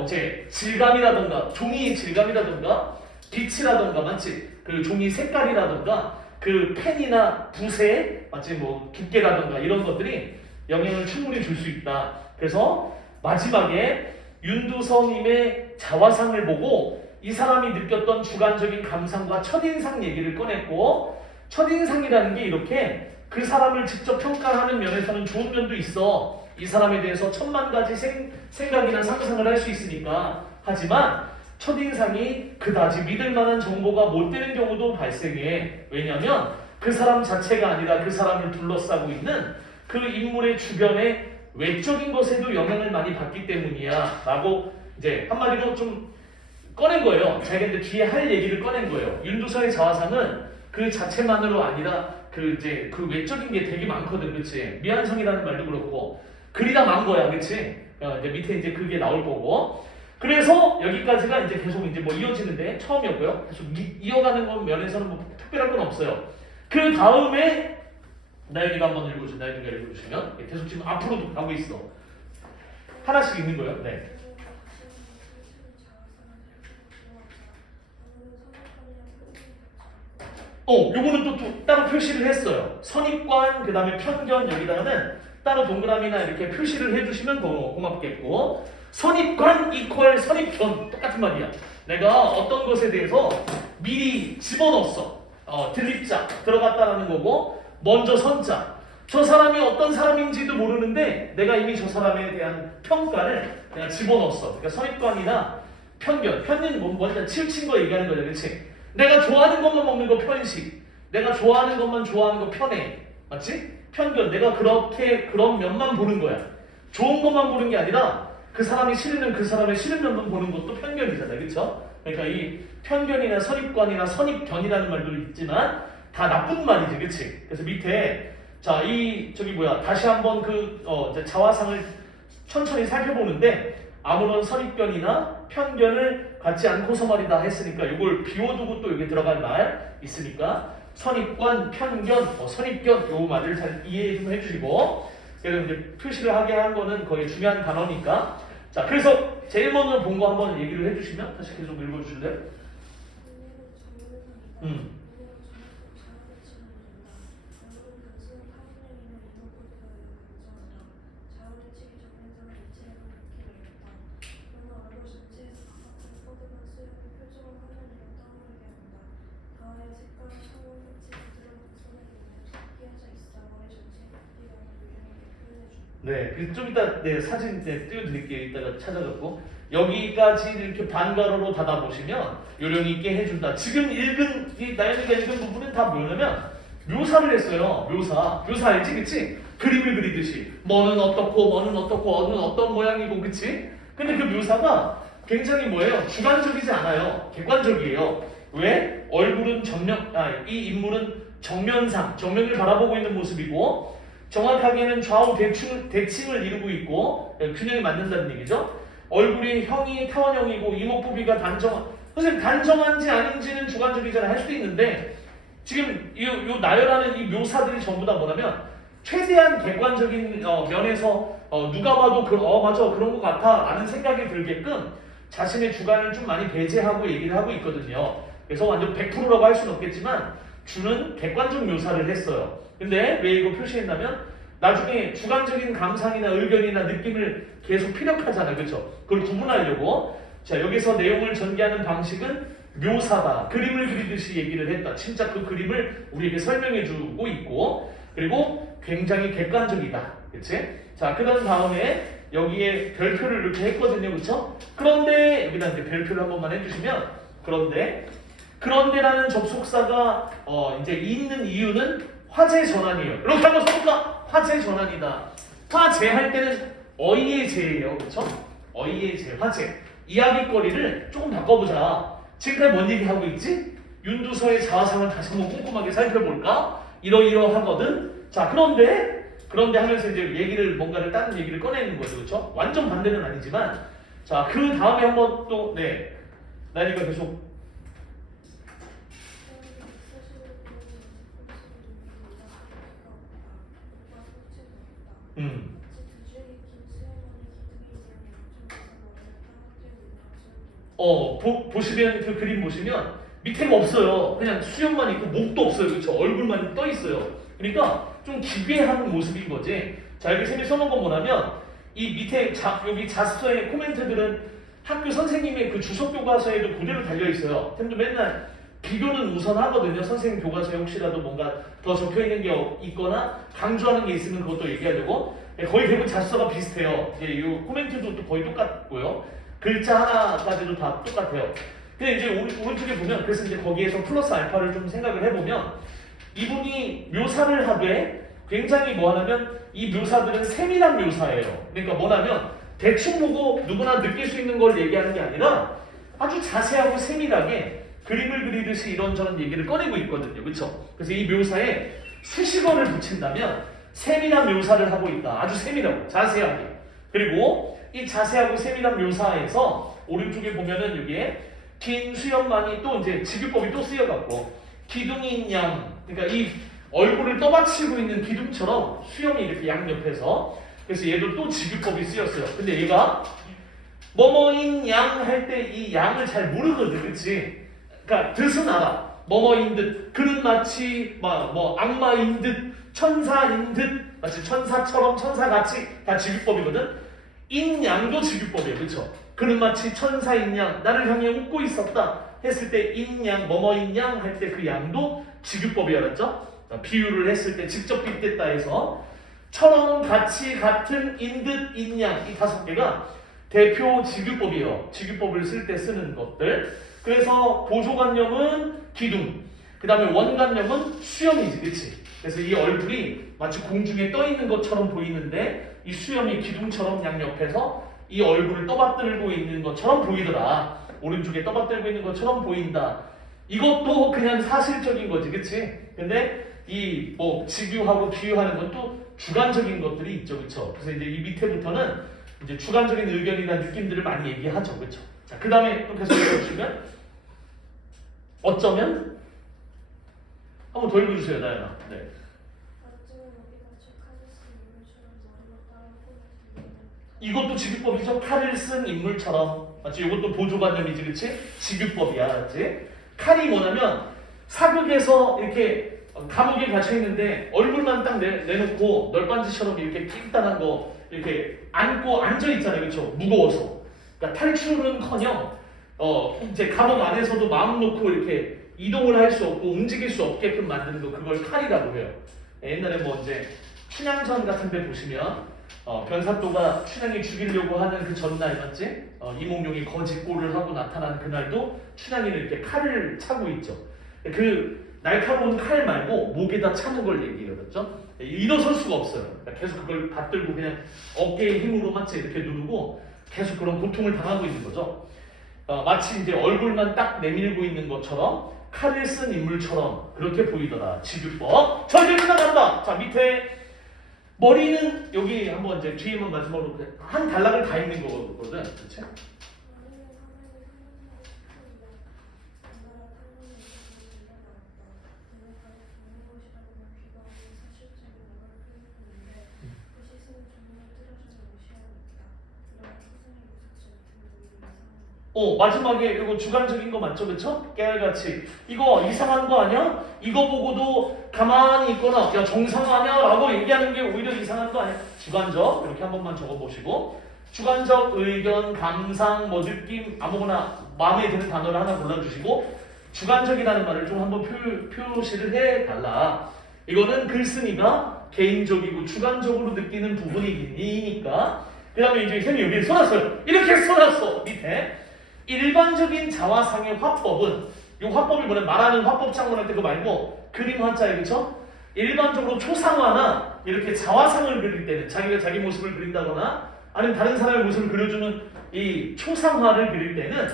이제 질감이라든가 종이의 질감이라든가 빛이라던가 맞지? 그 종이 색깔이라던가 그 펜이나 붓의 맞지? 뭐 두께라던가 이런 것들이 영향을 충분히 줄 수 있다. 그래서 마지막에 윤두서님의 자화상을 보고 이 사람이 느꼈던 주관적인 감상과 첫인상 얘기를 꺼냈고, 첫인상이라는 게 이렇게 그 사람을 직접 평가하는 면에서는 좋은 면도 있어. 이 사람에 대해서 천만 가지 생각이나 상상을 할 수 있으니까. 하지만 첫인상이 그다지 믿을 만한 정보가 못 되는 경우도 발생해. 왜냐하면 그 사람 자체가 아니라 그 사람을 둘러싸고 있는 그 인물의 주변의 외적인 것에도 영향을 많이 받기 때문이야 라고 이제 한마디로 좀 꺼낸 거예요. 자기가 이제 뒤에 할 얘기를 꺼낸 거예요. 윤두서의 자화상은 그 자체만으로 아니라 그 이제 그 외적인 게 되게 많거든, 그렇지? 미완성이라는 말도 그렇고 글이 다 많은 거야, 그렇지? 이제 밑에 이제 그게 나올 거고. 그래서 여기까지가 이제 계속 이제 뭐 이어지는데 처음이었고요. 계속 이어가는 건 면에서는 뭐 특별한 건 없어요. 그 다음에 나연이가 한번 읽어주세요. 나연이가 읽어주시면 계속 지금 앞으로도 가고 있어. 하나씩 읽는 거예요. 네. 요거는 또 따로 표시를 했어요. 선입관, 그 다음에 편견, 여기다가는 따로 동그라미나 이렇게 표시를 해주시면 더 고맙겠고, 선입관 이퀄 선입견 똑같은 말이야. 내가 어떤 것에 대해서 미리 집어넣었어. 들립자 들어갔다라는 거고, 먼저 선자. 저 사람이 어떤 사람인지도 모르는데 내가 이미 저 사람에 대한 평가를 내가 집어넣었어. 그러니까 선입관이나 편견. 편견은 뭐냐? 치우친 거 얘기하는 거죠, 그렇지? 내가 좋아하는 것만 먹는 거 편식. 내가 좋아하는 것만 좋아하는 거 편해. 맞지? 편견. 내가 그렇게 그런 면만 보는 거야. 좋은 것만 보는 게 아니라 그 사람이 싫으면 그 사람의 싫은 면만 보는 것도 편견이잖아요. 그렇죠? 그러니까 이 편견이나 선입관이나 선입견이라는 말도 있지만 다 나쁜 말이지. 그렇지? 그래서 밑에 자, 다시 한번 이제 자화상을 천천히 살펴보는데 아무런 선입견이나 편견을 갖지 않고서 말이다 했으니까 이걸 비워두고 또 여기 들어갈 말 있으니까 선입관, 편견, 선입견 요 말을 잘 이해 좀 해주시고, 그래서 이제 표시를 하게 한 거는 거의 중요한 단어니까. 자, 그래서 제일 먼저 본 거 한번 얘기를 해주시면 다시 계속 읽어주실래요? 네, 좀 이따 사진 띄워드릴게요. 이따가 찾아갖고 여기까지 이렇게 반가로로 닫아보시면 요령이 있게 해준다. 지금 나연이가 읽은 부분은 다 뭐냐면 묘사를 했어요. 묘사 알지, 그치? 그림을 그리듯이 뭐는 어떻고 뭐는 어떻고 어는 어떤 모양이고, 그치? 근데 그 묘사가 굉장히 뭐예요? 주관적이지 않아요. 객관적이에요. 왜? 얼굴은 이 인물은 정면을 바라보고 있는 모습이고, 정확하게는 좌우 대칭을 이루고 있고 균형이 맞는다는 얘기죠. 얼굴이 형이 타원형이고 이목구비가 선생님 단정한지 아닌지는 주관적이잖아요. 할 수도 있는데 지금 요 나열하는 이 묘사들이 전부 다 뭐냐면 최대한 객관적인 면에서 누가 봐도 맞아 그런 것 같아 라는 생각이 들게끔 자신의 주관을 좀 많이 배제하고 얘기를 하고 있거든요. 그래서 완전 100%라고 할 수는 없겠지만 주는 객관적 묘사를 했어요. 근데 왜 이거 표시했냐면 나중에 주관적인 감상이나 의견이나 느낌을 계속 피력하잖아요. 그렇죠? 그걸 구분하려고. 자, 여기서 내용을 전개하는 방식은 묘사다. 그림을 그리듯이 얘기를 했다. 진짜 그 그림을 우리에게 설명해 주고 있고, 그리고 굉장히 객관적이다. 그치? 자, 그 다음에 여기에 별표를 이렇게 했거든요. 그쵸? 그런데 여기다 이제 별표를 한 번만 해주시면 그런데라는 접속사가 이제 있는 이유는 화제 전환이에요. 이렇게 한번 써볼까? 화제 전환이다. 화제 할 때는 어이의 제예요. 그쵸? 어이의 제, 화제. 이야기거리를 조금 바꿔보자. 지금까지 뭔 얘기하고 있지? 윤두서의 자화상을 다시 한번 꼼꼼하게 살펴볼까? 이러이러하거든. 자, 그런데 하면서 이제 다른 얘기를 꺼내는 거죠. 그쵸? 완전 반대는 아니지만. 자, 그 다음에 한번 또, 나니까 계속 보시면 그 그림 보시면 밑에가 없어요. 그냥 수염만 있고 목도 없어요. 그렇죠? 얼굴만 떠 있어요. 그러니까 좀 기괴한 모습인 거지. 자, 여기 쌤이 써놓은 건 뭐냐면 이 밑에 여기 자습서의 코멘트들은 학교 선생님의 그 주석 교과서에도 그대로 달려 있어요. 쌤도 맨날 비교는 우선 하거든요. 선생님 교과서에 혹시라도 뭔가 더 적혀 있는 게 있거나 강조하는 게 있으면 그것도 얘기해야 되고, 거의 대부분 자습서가 비슷해요. 이제 이 코멘트도 또 거의 똑같고요. 글자 하나까지도 다 똑같아요. 근데 이제 오른쪽에 보면, 그래서 이제 거기에서 플러스 알파를 좀 생각을 해보면, 이분이 묘사를 하되 굉장히 뭐하냐면 이 묘사들은 세밀한 묘사예요. 그러니까 뭐냐면 대충 보고 누구나 느낄 수 있는 걸 얘기하는 게 아니라 아주 자세하고 세밀하게 그림을 그리듯이 이런저런 얘기를 꺼내고 있거든요. 그렇죠? 그래서 이 묘사에 수식어를 붙인다면 세밀한 묘사를 하고 있다. 아주 세밀하고 자세하게. 그리고 이 자세하고 세밀한 묘사에서 오른쪽에 보면은 여기에 긴 수염만이 또 이제 직유법이 또 쓰여갖고 기둥인 양, 그러니까 이 얼굴을 떠받치고 있는 기둥처럼 수염이 이렇게 양옆에서, 그래서 얘도 또 직유법이 쓰였어요. 근데 얘가 뭐뭐인 양 할 때 이 양을 잘 모르거든, 그렇지? 그러니까 뜻은 알아. 뭐뭐인 듯, 그는 마치 뭐 악마인 듯, 천사인 듯, 마치 천사처럼 천사같이, 다 직유법이거든. 인 양도 직유법이에요, 그렇죠? 그는 마치 천사인 양, 나를 향해 웃고 있었다 했을 때 인 양, 뭐뭐인 양 할 때 그 양도 직유법이 알았죠? 비유를 했을 때 직접 빗댔다 해서 처럼, 같이, 같은, 인 듯, 인 양, 이 5개가 대표 직유법이에요. 직유법을 쓸 때 쓰는 것들. 그래서 보조관념은 기둥, 그 다음에 원관념은 수염이지, 그치? 그래서 이 얼굴이 마치 공중에 떠 있는 것처럼 보이는데 이 수염이 기둥처럼 양옆에서 이 얼굴을 떠받들고 있는 것처럼 보이더라. 오른쪽에 떠받들고 있는 것처럼 보인다. 이것도 그냥 사실적인 거지, 그치? 근데 이 뭐 직유하고 비유하는 것도 주관적인 것들이 있죠, 그쵸? 그래서 이제 이 밑에부터는 이제 주관적인 의견이나 느낌들을 많이 얘기하죠, 그쵸? 자, 그 다음에 또 계속 읽어주시면 어쩌면 한번 더 읽어주세요, 나연아. 네. 이것도 직유법이죠. 칼을 쓴 인물처럼. 맞지? 이것도 보조관념이지, 그치? 직유법이야, 맞지? 칼이 뭐냐면 사극에서 이렇게 감옥에 갇혀 있는데 얼굴만 딱 내놓고 널빤지처럼 이렇게 낀단한 거 이렇게 안고 앉아 있잖아요, 그렇죠? 무거워서. 그러니까 탈출은커녕 이제 감옥 안에서도 마음 놓고 이렇게 이동을 할 수 없고 움직일 수 없게끔 만드는 거, 그걸 칼이라고 해요. 옛날에 뭐 이제 춘향전 같은데 보시면 변사또가 춘향이 죽이려고 하는 그 전날, 맞지? 이몽룡이 거짓골을 하고 나타난 그날도 춘향이는 이렇게 칼을 차고 있죠. 그 날카로운 칼 말고 목에다 차는 걸 얘기해요, 그렇죠? 일어설 수가 없어요. 그러니까 계속 그걸 받들고 그냥 어깨의 힘으로 마치 이렇게 누르고 계속 그런 고통을 당하고 있는 거죠. 마치 이제 얼굴만 딱 내밀고 있는 것처럼 칼을 쓴 인물처럼 그렇게 보이더라. 직유법. 자, 이제 끝나간다. 자, 밑에 머리는 여기 한번 이제 뒤에만 마지막으로 한 단락을 다 읽는 거거든, 그렇지? 마지막에 이거 주관적인 거 맞죠? 그쵸? 깨알같이 이거 이상한 거 아니야? 이거 보고도 가만히 있거나 야 정상하냐? 라고 얘기하는 게 오히려 이상한 거 아니야? 주관적, 이렇게 한 번만 적어보시고, 주관적 의견, 감상, 뭐 느낌, 아무거나 마음에 드는 단어를 하나 골라주시고 주관적이라는 말을 좀 한번 표시를 해달라. 이거는 글쓴이가 개인적이고 주관적으로 느끼는 부분이니까. 그 다음에 이제 쌤이 여기에 써놨어요. 이렇게 써놨어, 밑에. 일반적인 자화상의 화법은, 이 화법이 뭐냐, 말하는 화법 창문할 때 그거 말고 그림 화자에, 그쵸? 일반적으로 초상화나 이렇게 자화상을 그릴 때는, 자기가 자기 모습을 그린다거나 아니면 다른 사람의 모습을 그려주는 이 초상화를 그릴 때는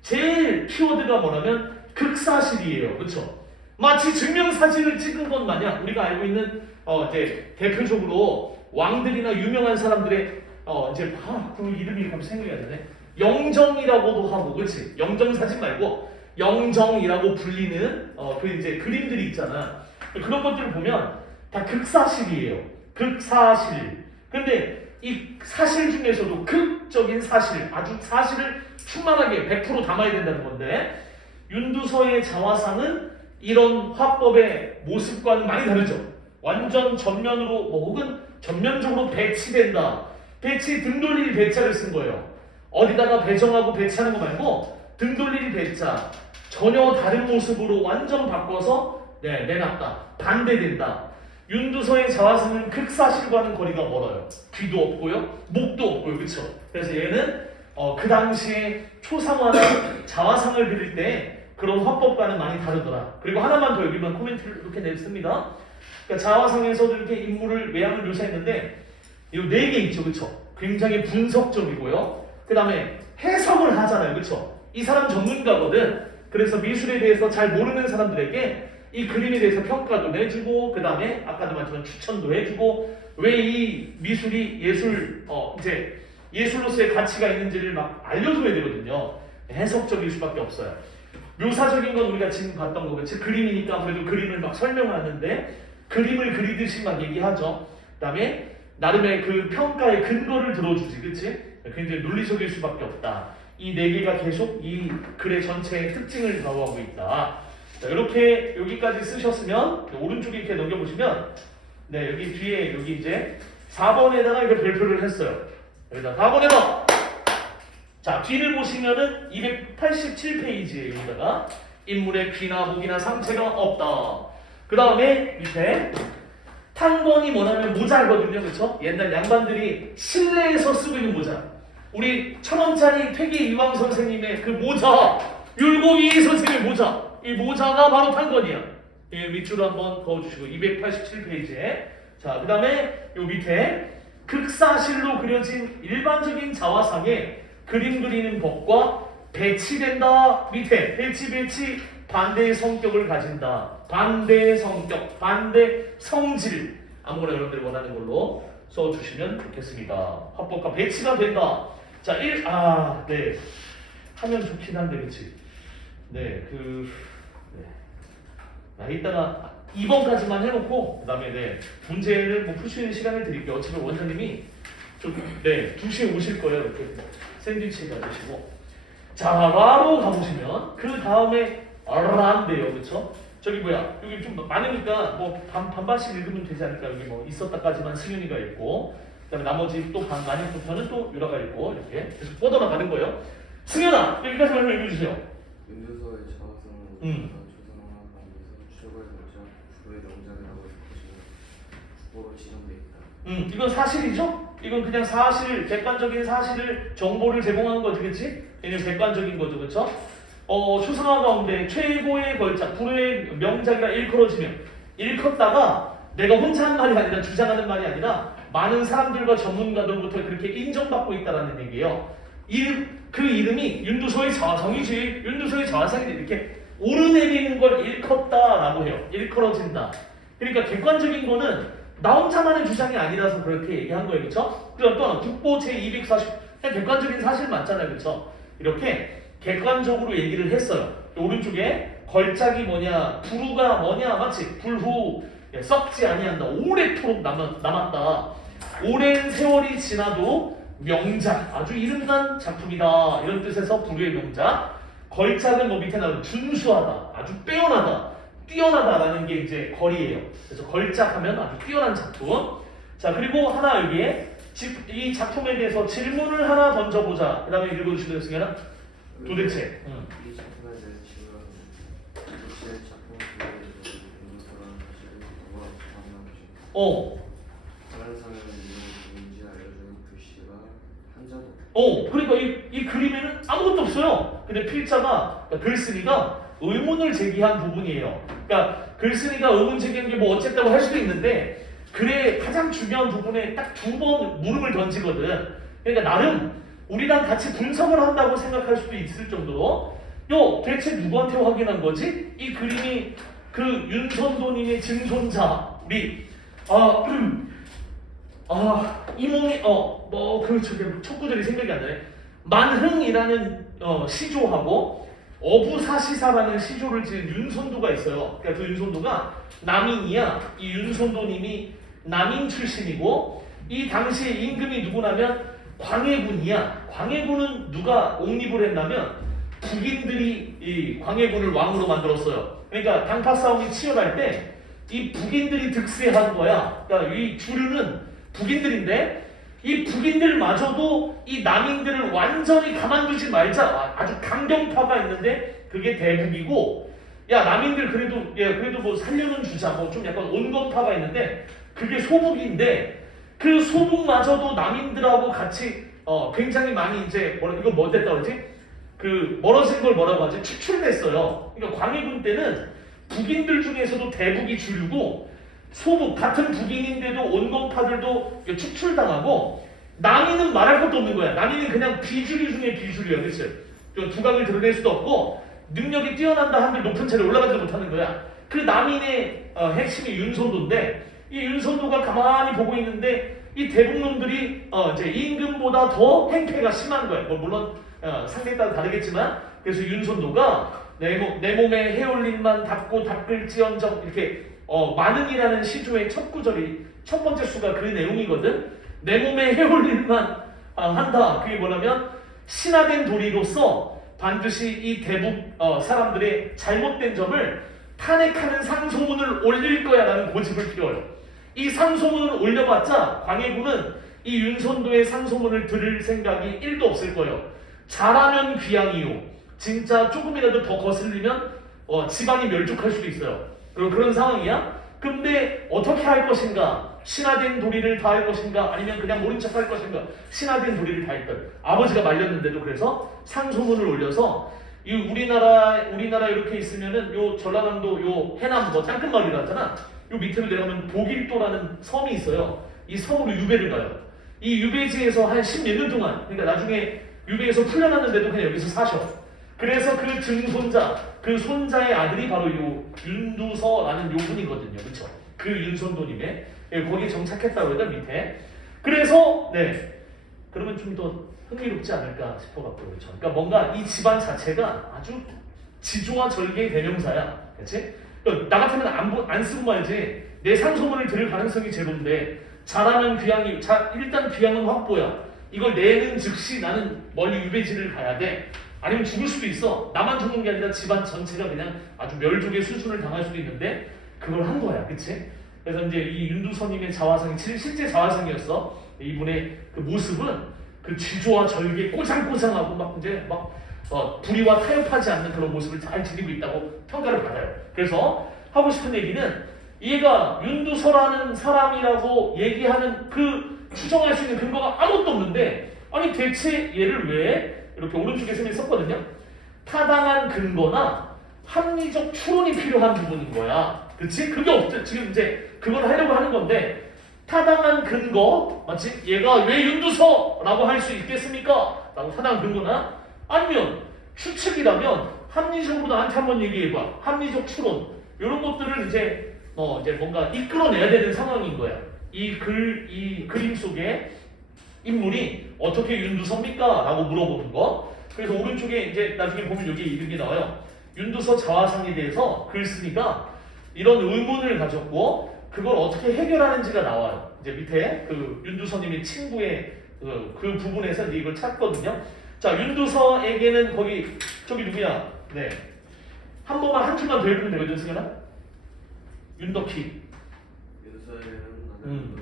제일 키워드가 뭐냐면 극사실이에요, 그쵸? 마치 증명사진을 찍은 것 마냥 우리가 알고 있는 이제 대표적으로 왕들이나 유명한 사람들의 이제 그 이름이 갑자기 생각이 안 나네. 영정이라고도 하고, 그렇지? 영정사진 말고 영정이라고 불리는 그 이제 그림들이 있잖아. 그런 것들을 보면 다 극사실이에요. 극사실. 근데 이 사실 중에서도 극적인 사실, 아주 사실을 충만하게 100% 담아야 된다는 건데, 윤두서의 자화상은 이런 화법의 모습과는 많이 다르죠. 완전 전면으로 혹은 전면적으로 배치된다. 배치 등 돌릴 배자를 쓴 거예요. 어디다가 배정하고 배치하는 거 말고 등 돌릴 배자 전혀 다른 모습으로 완전 바꿔서 내놨다. 반대된다. 윤두서의 자화상은 극사실과는 거리가 멀어요. 귀도 없고요, 목도 없고요, 그렇죠? 그래서 얘는 그 당시에 초상화나 자화상을 그릴 때 그런 화법과는 많이 다르더라. 그리고 하나만 더 여기만 코멘트를 이렇게 냈습니다. 그러니까 자화상에서도 이렇게 인물을 외양을 묘사했는데 이 4개 있죠, 그렇죠? 굉장히 분석적이고요. 그 다음에 해석을 하잖아요, 그렇죠? 이 사람 전문가거든. 그래서 미술에 대해서 잘 모르는 사람들에게 이 그림에 대해서 평가도 내주고, 그 다음에 아까도 말했지만 추천도 해주고, 왜 이 미술이 이제 예술로서의 가치가 있는지를 막 알려줘야 되거든요. 해석적일 수밖에 없어요. 묘사적인 건 우리가 지금 봤던 거겠지. 그림이니까 아무래도 그림을 막 설명하는데 그림을 그리듯이 막 얘기하죠. 그 다음에 나름의 그 평가의 근거를 들어주지, 그치? 굉장히 논리적일 수밖에 없다. 이 4개가 계속 이 글의 전체의 특징을 좌우하고 있다. 자, 이렇게 여기까지 쓰셨으면 오른쪽에 이렇게 넘겨보시면 여기 뒤에 여기 이제 4번에다가 이렇게 별표를 했어요. 여기다 4번에다 자, 뒤를 보시면은 287페이지에 여기다가 인물의 귀나 목이나 상체가 없다. 그 다음에 밑에 탄권이 뭐냐면 모자거든요, 그렇죠? 옛날 양반들이 실내에서 쓰고 있는 모자. 우리 1000원짜리 퇴계 이황 선생님의 그 모자, 율곡이 선생님의 모자, 이 모자가 바로 탄권이야. 밑줄로 한번 그어주시고 287페이지에 자, 그 다음에 요 밑에 극사실로 그려진 일반적인 자화상에 그림 그리는 법과 배치된다. 밑에 배치 반대의 성격을 가진다. 반대의 성격, 반대 성질, 아무거나 여러분들이 원하는 걸로 써주시면 좋겠습니다. 화법과 배치가 된다. 자, 하면 좋긴 한데, 그치? 이따가 2번까지만 해놓고, 그 다음에 문제를 풀 수 있는 시간을 드릴게요. 어차피 원장님이 좀 2시에 오실 거예요. 이렇게 샌드위치 가지시고. 자, 바로 가보시면 그 다음에 란데요, 그쵸? 저기 여기 좀 많으니까 뭐 반반씩 읽으면 되지 않을까? 여기 뭐 있었다까지만 승윤이가 있고, 그다음에 나머지 또 만약부터는 또 유라가 있고, 이렇게 계속 뻗어나가는 거예요. 승윤아, 여기까지만 읽어주세요. 윤두서의 자화상은 조선왕 가운데서 최고의 명작, 부의 명작이라고 해서 국보로 지정돼 있다. 이건 사실이죠? 이건 그냥 사실, 객관적인 사실을 정보를 제공하는 거지, 그치? 얘는 객관적인 거죠, 그쵸? 초상화 가운데 최고의 걸작, 불의 명작이라 일컬어지면 일컸다가 내가 혼자 한 말이 아니라 주장하는 말이 아니라 많은 사람들과 전문가들부터 그렇게 인정받고 있다는 얘기예요. 그 이름이 윤두서의 자화상이지. 윤두서의 자화상이 이렇게 오르내리는 걸 일컸다라고 해요. 일컬어진다. 그러니까 객관적인 거는 나 혼자만의 주장이 아니라서 그렇게 얘기한 거예요, 그렇죠? 그럼 또 하나 국보 제240 그냥 객관적인 사실 맞잖아요, 그렇죠? 이렇게 객관적으로 얘기를 했어요. 오른쪽에 걸작이 뭐냐, 불후가 뭐냐, 마치 불후 썩지 아니한다, 오래도록 남았다. 오랜 세월이 지나도 명작, 아주 이름난 작품이다, 이런 뜻에서 불후의 명작. 걸작은 뭐 밑에 나오는 준수하다, 아주 빼어나다, 뛰어나다라는 게 이제 거리예요. 그래서 걸작하면 아주 뛰어난 작품. 자, 그리고 하나 여기에 이 작품에 대해서 질문을 하나 던져보자. 그 다음에 읽어주시면 되겠습니다. 도대체 이 작품에 대해서 질문을 도대체 작품 속에 윤두서라는 사실을 누가 주장한 것인가? 다른 사람의 이름이 누군지 알려주는 글씨가 한자도 없다. 그러니까 이 그림에는 아무것도 없어요. 근데 필자가, 그러니까 글쓴이가 의문을 제기한 부분이에요. 그러니까 글쓴이가 의문 제기한 게 뭐 어쨌다고 할 수도 있는데 글의 가장 중요한 부분에 딱 2번 물음을 던지거든. 그러니까 나름 우리랑 같이 분석을 한다고 생각할 수도 있을 정도로 대체 누구한테 확인한 거지? 이 그림이 그 윤선도님의 증손자 우리 이몽이 척구들이 생각이 안 나네. 만흥이라는 시조하고 어부사시사라는 시조를 지은 윤선도가 있어요. 그러니까 그 윤선도가 남인이야. 이 윤선도님이 남인 출신이고 이 당시에 임금이 누구냐면 광해군이야. 광해군은 누가 옹립을 했냐면 북인들이 이 광해군을 왕으로 만들었어요. 그러니까 당파 싸움이 치열할 때 이 북인들이 득세한 거야. 그러니까 이 주류는 북인들인데 이 북인들마저도 이 남인들을 완전히 가만두지 말자. 아주 강경파가 있는데 그게 대북이고, 야 남인들 그래도 뭐 살려는 주자. 뭐 좀 약간 온건파가 있는데 그게 소북인데 그 소북마저도 남인들하고 같이 굉장히 많이 이제 이거 뭐 됐다 그러지? 그 멀어진 걸 뭐라고 하지? 축출됐어요. 그러니까 광해군 때는 북인들 중에서도 대북이 주류고 소북 같은 북인인데도 온건파들도 축출당하고 남인은 말할 것도 없는 거야. 남인은 그냥 비주류 중에 비주류야, 그렇지? 두각을 드러낼 수도 없고 능력이 뛰어난다 한들 높은 차례 올라가지도 못하는 거야. 그 남인의 핵심이 윤선도인데 이 윤선도가 가만히 보고 있는데 이 대북놈들이 이제 임금보다 더 행패가 심한 거야. 뭐 물론 상대에 따라 다르겠지만 그래서 윤선도가 내 몸에 해올림만 닦고 닦을지언정 이렇게 많은이라는 시조의 첫 구절이 첫 번째 수가 그 내용이거든. 내 몸에 해올림만 한다. 그게 뭐냐면 신화된 도리로서 반드시 이 대북 사람들의 잘못된 점을 탄핵하는 상소문을 올릴 거야라는 고집을 피워요. 이 상소문을 올려봤자 광해군은 이 윤선도의 상소문을 들을 생각이 1도 없을 거예요. 잘하면 귀양이요. 진짜 조금이라도 더 거슬리면 집안이 멸족할 수도 있어요. 그런 상황이야. 근데 어떻게 할 것인가? 신화된 도리를 다 할 것인가? 아니면 그냥 모른 척 할 것인가? 신화된 도리를 다 했던 아버지가 말렸는데도 그래서 상소문을 올려서 이 우리나라 이렇게 있으면은 요 전라남도 요 해남 뭐 땅끝마을이라잖아. 요 밑으로 내려가면 보길도라는 섬이 있어요. 이 섬으로 유배를 가요. 이 유배지에서 한 10몇 년 동안, 그러니까 나중에 유배에서 풀려났는데도 그냥 여기서 사셔. 그래서 그 증손자, 그 손자의 아들이 바로 요 윤두서라는 요 분이거든요. 그렇죠? 그 윤선도님의 거기에 정착했다고 해요, 밑에. 그래서 그러면 좀 더 흥미롭지 않을까 싶어갖고 그렇죠. 그러니까 뭔가 이 집안 자체가 아주 지조와 절개의 대명사야, 그렇지? 그러니까 나 같으면 안 쓰고 말지. 내 상소문을 들을 가능성이 제로인데 잘하면 귀향이 일단 귀향은 확보야. 이걸 내는 즉시 나는 멀리 유배지를 가야 돼. 아니면 죽을 수도 있어. 나만 죽는 게 아니라 집안 전체가 그냥 아주 멸족의 수준을 당할 수도 있는데 그걸 한 거야, 그치? 그래서 이제 이 윤두서님의 자화상이 실제 자화상이었어. 이분의 그 모습은 그 지조와 절개 꼬장꼬장하고 불의와 타협하지 않는 그런 모습을 잘 지니고 있다고 평가를 받아요. 그래서 하고 싶은 얘기는 얘가 윤두서라는 사람이라고 얘기하는 그 추정할 수 있는 근거가 아무것도 없는데 아니 대체 얘를 왜 이렇게 오른쪽에 쓰면 썼거든요. 타당한 근거나 합리적 추론이 필요한 부분인 거야. 그치? 그게 없죠. 지금 이제 그걸 하려고 하는 건데 타당한 근거, 마치 얘가 왜 윤두서라고 할 수 있겠습니까? 라고 타당한 근거나 아니면 추측이라면 합리적으로 나한테 한번 얘기해봐. 합리적 추론 이런 것들을 이제 뭔가 이끌어내야 되는 상황인 거야. 이 그림 속에 인물이 어떻게 윤두서입니까? 라고 물어보는 거. 그래서 오른쪽에 이제 나중에 보면 여기 이런 게 나와요. 윤두서 자화상에 대해서 글 쓰니까 이런 의문을 가졌고 그걸 어떻게 해결하는지가 나와요. 이제 밑에 그 윤두서님의 친구의 그 부분에서 이제 이걸 찾거든요. 자, 윤두서에게는 저기 누구야? 한 번만 한 줄만 더 읽으면 되거든, 승현아. 윤덕희. 윤두서에게는 나는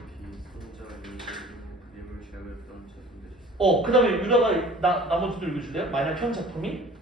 손자 그림을 제작했던 제손 그 다음에 유라가 나머지도 읽어줄래요? 만약 현 작품이?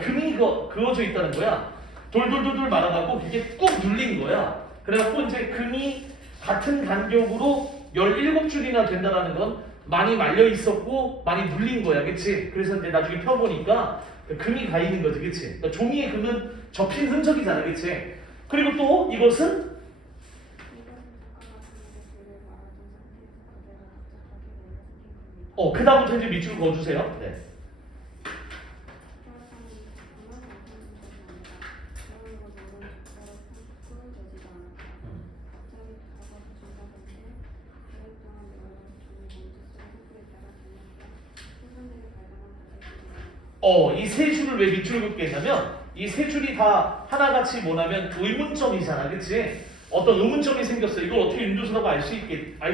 금이 그어져 있다는 거야. 돌돌돌돌 말아갖고 그게 꾹 눌린 거야. 그래갖고 이제 금이 같은 간격으로 17줄이나 된다는 건 많이 말려 있었고 많이 눌린 거야, 그치? 그래서 이제 나중에 펴보니까 금이 가 있는 거지, 그치? 그러니까 종이에 금은 접힌 흔적이잖아, 그치? 그리고 또 이것은 그 다음부터 이제 밑줄 그어주세요. 네. 이 세 줄을 왜 밑줄 긋게 했냐면 이 세 줄이 다 하나같이 뭐냐면 의문점이잖아, 그치? 어떤 의문점이 생겼어. 이걸 어떻게 윤두서라고 알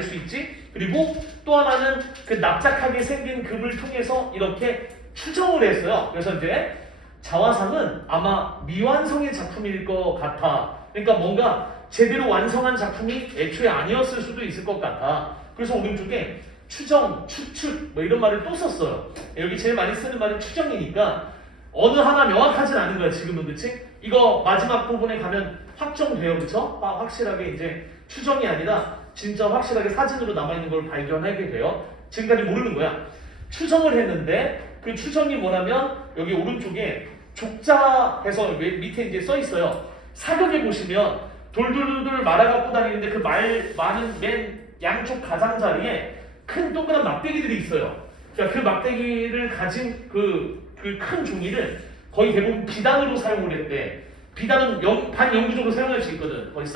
수 있지? 그리고 또 하나는 그 납작하게 생긴 금을 통해서 이렇게 추정을 했어요. 그래서 이제 자화상은 아마 미완성의 작품일 것 같아. 그러니까 뭔가 제대로 완성한 작품이 애초에 아니었을 수도 있을 것 같아. 그래서 오른쪽에 추정, 추측 뭐 이런 말을 또 썼어요. 여기 제일 많이 쓰는 말은 추정이니까 어느 하나 명확하진 않은 거야 지금은, 그치? 이거 마지막 부분에 가면 확정돼요, 그쵸? 확실하게 이제 추정이 아니라 진짜 확실하게 사진으로 남아있는 걸 발견하게 돼요. 지금까지 모르는 거야. 추정을 했는데 그 추정이 뭐냐면 여기 오른쪽에 족자해서 밑에 이제 써 있어요. 사격에 보시면 돌돌돌돌 말아갖고 다니는데 그 많은 맨 양쪽 가장자리에 큰 동그란 막대기들이 있어요. 그러니까 그 막대기를 가진 그 큰 종이를 거의 대부분 비단으로 사용을 했대. 비단은 반영구적으로 사용할 수 있거든. 거의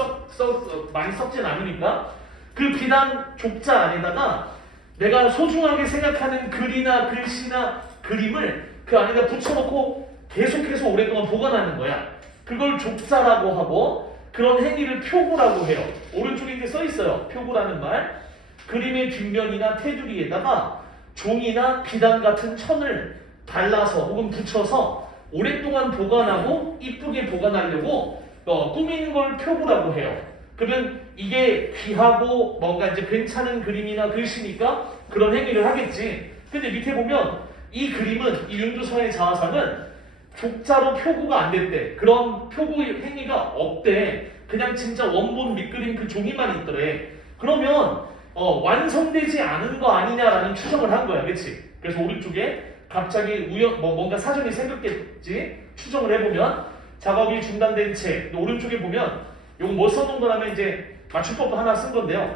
많이 썩진 않으니까. 그 비단 족자 안에다가 내가 소중하게 생각하는 글이나 글씨나 그림을 그 안에다 붙여놓고 계속해서 오랫동안 보관하는 거야. 그걸 족자라고 하고 그런 행위를 표구라고 해요. 오른쪽에 이제 써 있어요. 표구라는 말. 그림의 뒷면이나 테두리에다가 종이나 비단 같은 천을 발라서 혹은 붙여서 오랫동안 보관하고 이쁘게 보관하려고 꾸미는 걸 표구라고 해요. 그러면 이게 귀하고 뭔가 이제 괜찮은 그림이나 글씨니까 그런 행위를 하겠지. 근데 밑에 보면 이 그림은 이 윤두서의 자화상은 족자로 표구가 안 됐대. 그런 표구 행위가 없대. 그냥 진짜 원본 밑그림 그 종이만 있더래. 그러면 완성되지 않은 거 아니냐라는 추정을 한 거야, 그렇지? 그래서 오른쪽에 갑자기 뭔가 사정이 생겼겠지? 추정을 해보면 작업이 중단된 채. 오른쪽에 보면 요거 뭐 써놓은 거라면 이제 맞춤법도 하나 쓴 건데요.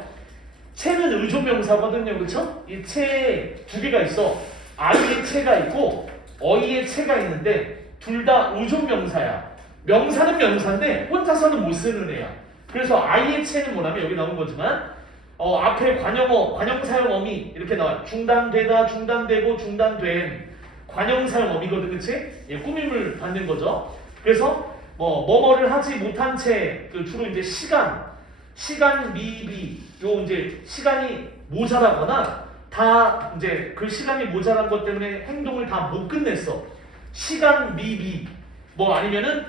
채는 의존명사거든요, 그렇죠? 이 채 두 개가 있어. 아이의 채가 있고 어이의 채가 있는데 둘 다 의존명사야. 명사는 명사인데 혼자서는 못 쓰는 애야. 그래서 아이의 채는 뭐냐면 여기 나온 거지만 앞에 관형사용 어미 이렇게 나와요. 중단되다, 중단되고, 중단된 관형사용 어미거든, 그치? 예, 꾸밈을 받는 거죠. 그래서 뭐뭐를 하지 못한 채 주로 이제 시간 미비 요 이제 시간이 모자라거나 다 이제 그 시간이 모자란 것 때문에 행동을 다 못 끝냈어. 시간 미비 아니면은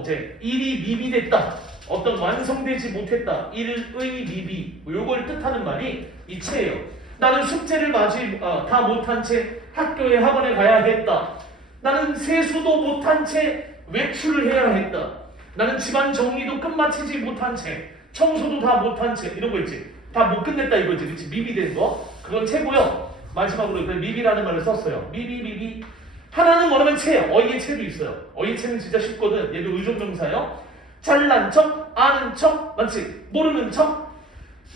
이제 일이 미비됐다. 어떤 완성되지 못했다. 일의 미비 요걸 뜻하는 말이 이 채예요. 나는 숙제를 다 못한 채 학교에 학원에 가야겠다. 나는 세수도 못한 채 외출을 해야 했다. 나는 집안 정리도 끝마치지 못한 채 청소도 다 못한 채 이런 거 있지. 다 못 끝냈다 이거지, 그렇지? 미비된 거 그건 채고요. 마지막으로 미비라는 말을 썼어요. 미비 하나는 뭐냐면 채, 어이의 채도 있어요. 어이의 채는 진짜 쉽거든. 얘도 의존명사요. 잘난 척, 아는 척, 맞지? 모르는 척.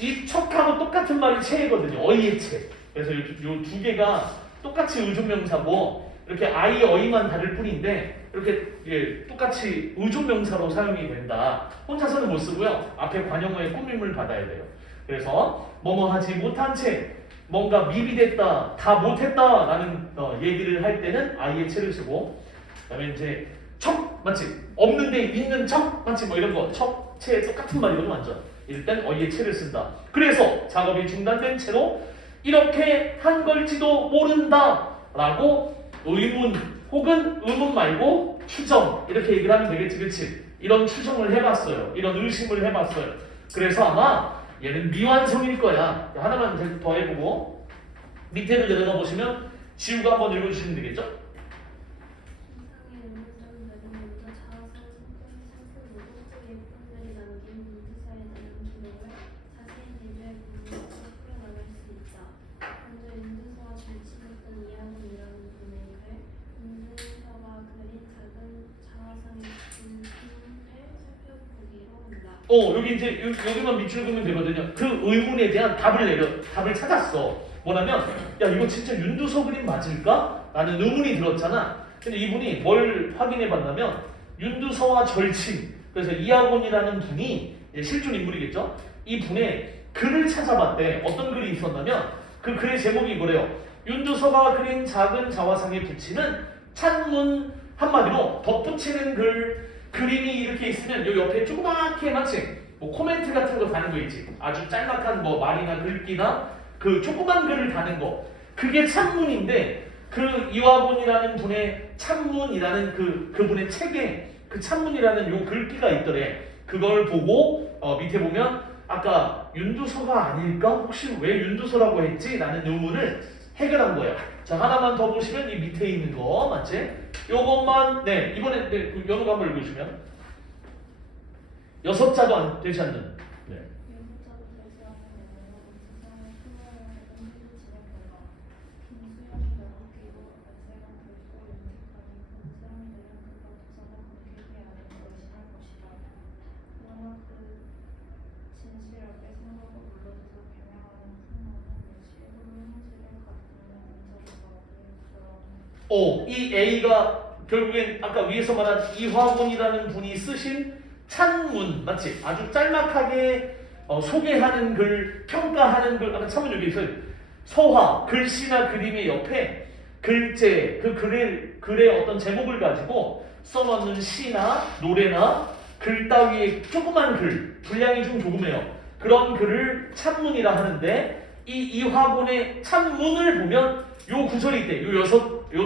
이 척하고 똑같은 말이 채이거든요. 어이의 채. 그래서 요 두 개가 똑같이 의존명사고 이렇게 아이 어이만 다를 뿐인데 이렇게 똑같이 의존명사로 사용이 된다. 혼자서는 못 쓰고요. 앞에 관형어의 꾸밈을 받아야 돼요. 그래서 뭐뭐 하지 못한 채 뭔가 미비됐다, 다 못했다 라는 얘기를 할 때는 아이의 채를 쓰고 그다음에 이제 척 맞지? 없는데 있는 척 맞지? 이런 거 척, 채 똑같은 말이거든 완전. 일단 어이의 채를 쓴다. 그래서 작업이 중단된 채로 이렇게 한 걸지도 모른다 라고 의문 혹은 의문 말고 추정 이렇게 얘기를 하면 되겠지, 그치? 이런 추정을 해봤어요. 이런 의심을 해봤어요. 그래서 아마 얘는 미완성일 거야. 하나만 더 해보고 밑에를 내려가 보시면 지우가 한번 읽어주시면 되겠죠? 여기 이제 여기만 밑줄 그으면 되거든요. 그 의문에 대한 답을 찾았어. 뭐냐면 야 이거 진짜 윤두서 그림 맞을까? 라는 의문이 들었잖아. 근데 이분이 뭘 확인해 봤냐면 윤두서와 절친 그래서 이학원이라는 분이 실존 인물이겠죠. 이 분의 글을 찾아봤대. 어떤 글이 있었냐면 그 글의 제목이 이거래요. 윤두서가 그린 작은 자화상에 붙이는 찬문 한마디로 덧붙이는 그림이 이렇게 있으면 요 옆에 조그맣게 마치 뭐 코멘트 같은 거 다는 거 있지. 아주 짤막한 뭐 말이나 글귀나 그 조그만 글을 다는 거. 그게 찬문인데 그 이화곤이라는 분의 찬문이라는 그분의 책에 그 찬문이라는 요 글귀가 있더래. 그걸 보고 밑에 보면 아까 윤두서가 아닐까? 혹시 왜 윤두서라고 했지? 라는 의문을 해결한 거야. 자, 하나만 더 보시면 이 밑에 있는 거 맞지? 요것만 네 이번에 네, 연우가 한번 읽어주시면 6자도 안 되지 않는 네. 이 A가 결국엔 아까 위에서 말한 이화곤이라는 분이 쓰신 찬문 맞지? 아주 짤막하게 소개하는 글, 평가하는 글. 아까 찬문 여기 있어요. 서화, 글씨나 그림의 옆에 글재, 그 글의 어떤 제목을 가지고 써놓는 시나 노래나 글 따위의 조그만 글, 분량이 좀 조그매요. 그런 글을 찬문이라 하는데 이 이화곤의 찬문을 보면 요 구절이 있대. 요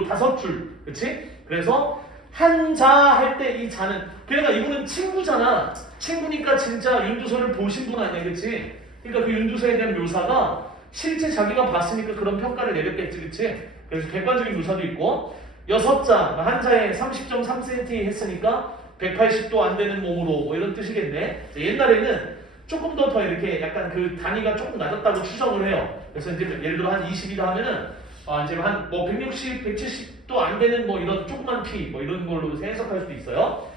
5줄. 그치? 그래서 한자 할 때 이 자는 그러니까 이분은 친구잖아. 친구니까 진짜 윤두서를 보신 분 아니야. 그치? 그러니까 그 윤두서에 대한 묘사가 실제 자기가 봤으니까 그런 평가를 내렸겠지. 그치? 그래서 객관적인 묘사도 있고 6자, 한자에 30.3cm 했으니까 180도 안 되는 몸으로 뭐 이런 뜻이겠네. 옛날에는 조금 더 이렇게 약간 그 단위가 조금 낮았다고 추정을 해요. 그래서 이제 예를 들어 한 20이다 하면은 이제 한 뭐 160, 170도 안 되는 뭐 이런 조그만 피 뭐 이런 걸로 해석할 수도 있어요.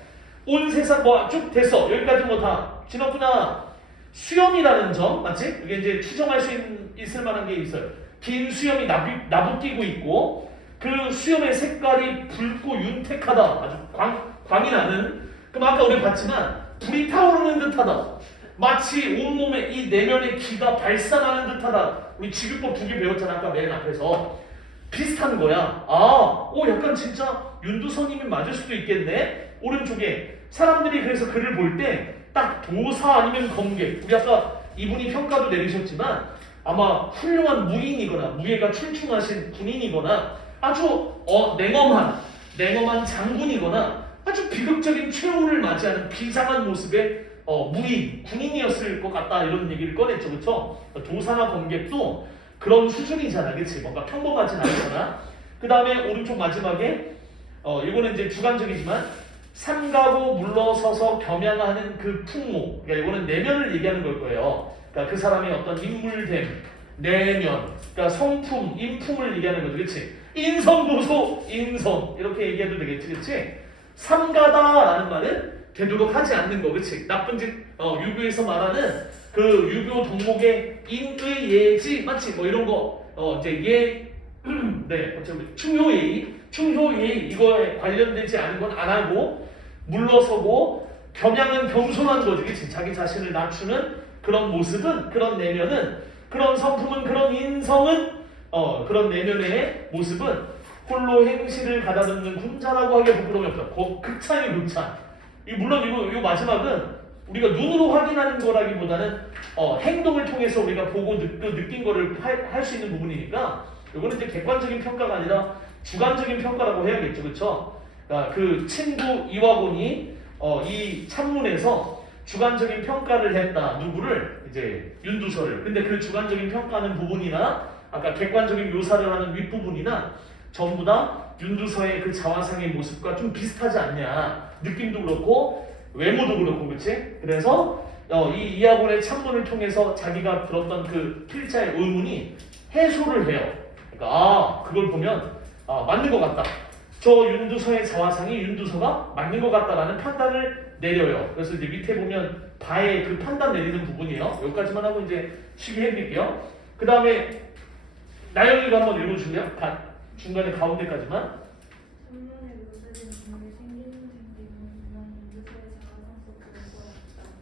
온 세상 뭐 쭉 됐어. 여기까지 뭐 다 지났구나. 수염이라는 점 맞지? 이게 이제 추정할 수 있을 만한 게 있어요. 긴 수염이 나부끼고 있고 그 수염의 색깔이 붉고 윤택하다. 아주 광이 나는. 그럼 아까 우리 봤지만 불이 타오르는 듯하다. 마치 온몸에 이 내면의 기가 발산하는 듯하다. 우리 직유법 2개 배웠잖아. 아까 맨 앞에서. 비슷한 거야. 약간 진짜 윤두서님이 맞을 수도 있겠네. 오른쪽에 사람들이 그래서 글을 볼 때 딱 도사 아니면 검객. 우리 아까 이분이 평가도 내리셨지만 아마 훌륭한 무인이거나 무예가 출중하신 군인이거나 아주 냉엄한 장군이거나 아주 비극적인 최후를 맞이하는 비장한 모습의 무인, 군인이었을 것 같다 이런 얘기를 꺼냈죠. 그렇죠? 도사나 검객도 그런 수준이잖아. 그치? 뭔가 평범하진 않잖아. 그 다음에 오른쪽 마지막에 이거는 이제 주관적이지만 삼가고 물러서서 겸양하는 그 풍모. 그러니까 이거는 내면을 얘기하는 걸 거예요. 그러니까 그 사람의 어떤 인물됨, 내면, 그러니까 성품, 인품을 얘기하는 거죠. 그치? 인성보소, 인성 이렇게 얘기해도 되겠지. 그치? 삼가다라는 말은 되도록 하지 않는 거. 그치? 나쁜 짓, 유교에서 말하는 그 유교 덕목의 인의 예지 맞지? 뭐 이런 거 이제 네, 어차피 충효예의 이거에 관련되지 않은 건 안 하고 물러서고 겸양은 겸손한 거지. 그치? 자기 자신을 낮추는 그런 모습은, 그런 내면은, 그런 성품은, 그런 인성은, 그런 내면의 모습은 홀로 행실을 가다듬는 군자라고 하기에 부끄러움이 없다. 극찬이 극찬. 물론 이거 마지막은 우리가 눈으로 확인하는 거라기보다는 행동을 통해서 우리가 보고 느낀 거를 할 수 있는 부분이니까 이거는 이제 객관적인 평가가 아니라 주관적인 평가라고 해야겠죠. 그렇죠? 그러니까 그 친구 이화곤이 이 찬문에서 주관적인 평가를 했다. 누구를? 이제 윤두서를. 근데 그 주관적인 평가하는 부분이나 아까 객관적인 묘사를 하는 윗부분이나 전부 다 윤두서의 그 자화상의 모습과 좀 비슷하지 않냐. 느낌도 그렇고 외모도 그렇고. 그렇지? 그래서 이 이화곤의 찬문을 통해서 자기가 들었던 그 필자의 의문이 해소를 해요. 그러니까 그걸 보면 맞는 것 같다. 저 윤두서의 자화상이 윤두서가 맞는 것 같다라는 판단을 내려요. 그래서 이제 밑에 보면 바의 그 판단 내리는 부분이에요. 여기까지만 하고 이제 쉬게 해드릴게요. 그 다음에 나영이가 한번 읽어주실래요? 중간에 가운데까지만. 천문에 묘사된 인물의 생기는 분명 윤두서의 자화상 속에 들어갔다.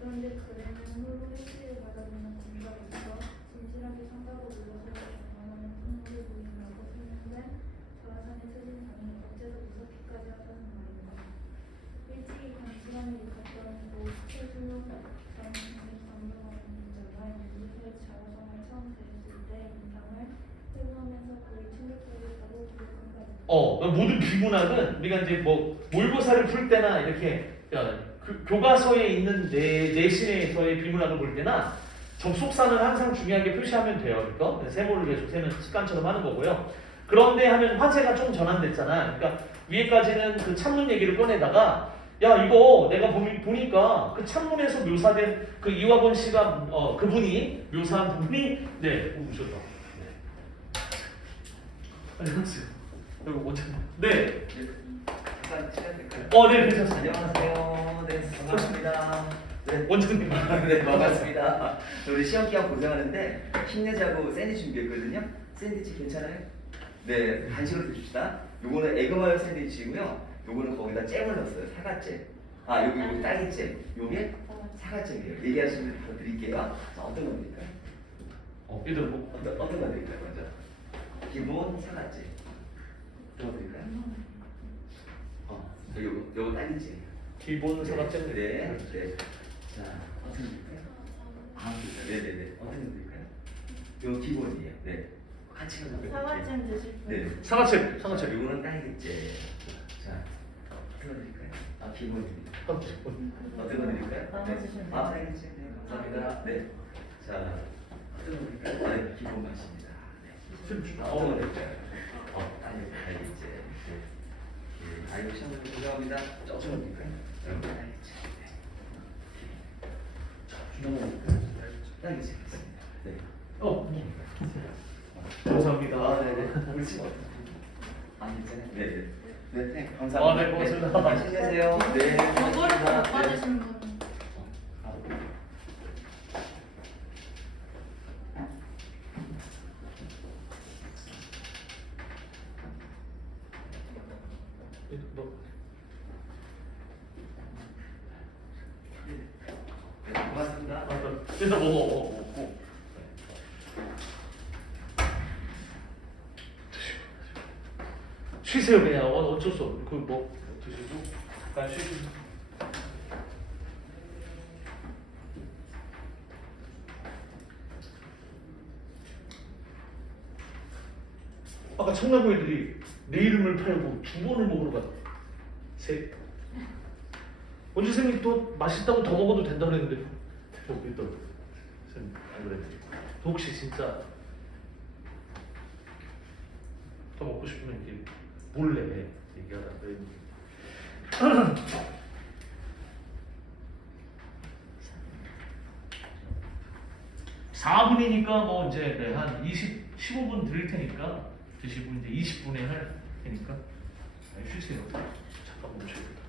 그런데 글에는 홀로 행실을 받아들이는 군자로서 진실하게 상가고 물러서 경험하는 풍물을 보인다고 설명된 자화상의 사진상이 모든 비문학은 우리가 이제 뭐 모의고사를 풀 때나 이렇게 교과서에 있는 내신에서의 비문학을 볼 때나 접속사는 항상 중요하게 표시하면 돼요. 그러니까 세모를 계속 세면 습관처럼 하는 거고요. 그런데 하면 화제가 좀 전환됐잖아. 그러니까 위에까지는 그 찬문 얘기를 꺼내다가 야 이거 내가 보니까 그 찬문에서 묘사된 그 이화번 씨가 그분이 묘사한 부분이 오셨다. 아니 그렇지. 이거 어떻게? 네. 잠깐 시간 될까요? 네 괜찮습니다. 안녕하세요. 네, 반갑습니다. 네, 원장님. 네, 반갑습니다. 우리 시험 기간 고생하는데 힘내자고 샌드위치 준비했거든요. 샌드위치 괜찮아요? 네, 간식으로 드십시다. 요거는 에그마요 샌드위치고요. 요거는 거기다 잼을 넣었어요. 사과잼. 여기 딸기잼. 요게 사과잼이에요. 얘기하시면 바로 드릴게요. 자, 어떤 거 드릴까요? 얘들 뭐 어떤 거 드릴까요, 먼저? 기본 사과잼. 뭐 드릴까요? 요거 딸기잼. 기본 사과잼. 네. 자, 어떤 거 드릴까요? 네네네. 어떤 거 드릴까요? 요 기본이에요. 네. 같이 가서 사과잼 드실 분? 네. 사과잼. 요거는 딸기잼. 자, 어떤 거 드릴까요? 기본입니다. 어떤 거 드릴까요? 나눠주시면 돼요. 딸기잼. 네, 감사합니다. 네. 자, 어떤 거 드릴까요? 네, 기본 맛입니다. 네. 어떤 거 드릴까요? 딸기잼. 네. 아이고 시험을 고생합니다. 어떤 거 드릴까요? 딸기잼. 딸기잼 있습니다. 네. 감사합니다. 네네. 우리 친구 있잖아요. 네네. 네, 감사합니다. 네, 고맙습니다. 힘내세요. 네. 이거를 못 고맙습니다. 네. 받으신 분 네, 고맙습니다. 일단 먹고. 쉬세요 그냥. 어쩔 수 없고 그뭐 드시고 잠깐 쉬시고. 아까 청라고 애들이 내 이름을 팔고 2번을 먹으러 갔. 원주 선생님 또 맛있다고 더 먹어도 된다 그랬는데 여기 또 선생님 안 그래. 혹시 진짜 더 먹고 싶으면 이제 몰래 얘기하다 그랬는데 4분이니까 뭐 이제 한 15분 드릴 테니까 드시고 이제 20분에 할 테니까 쉬세요. 잠깐 멈춰요.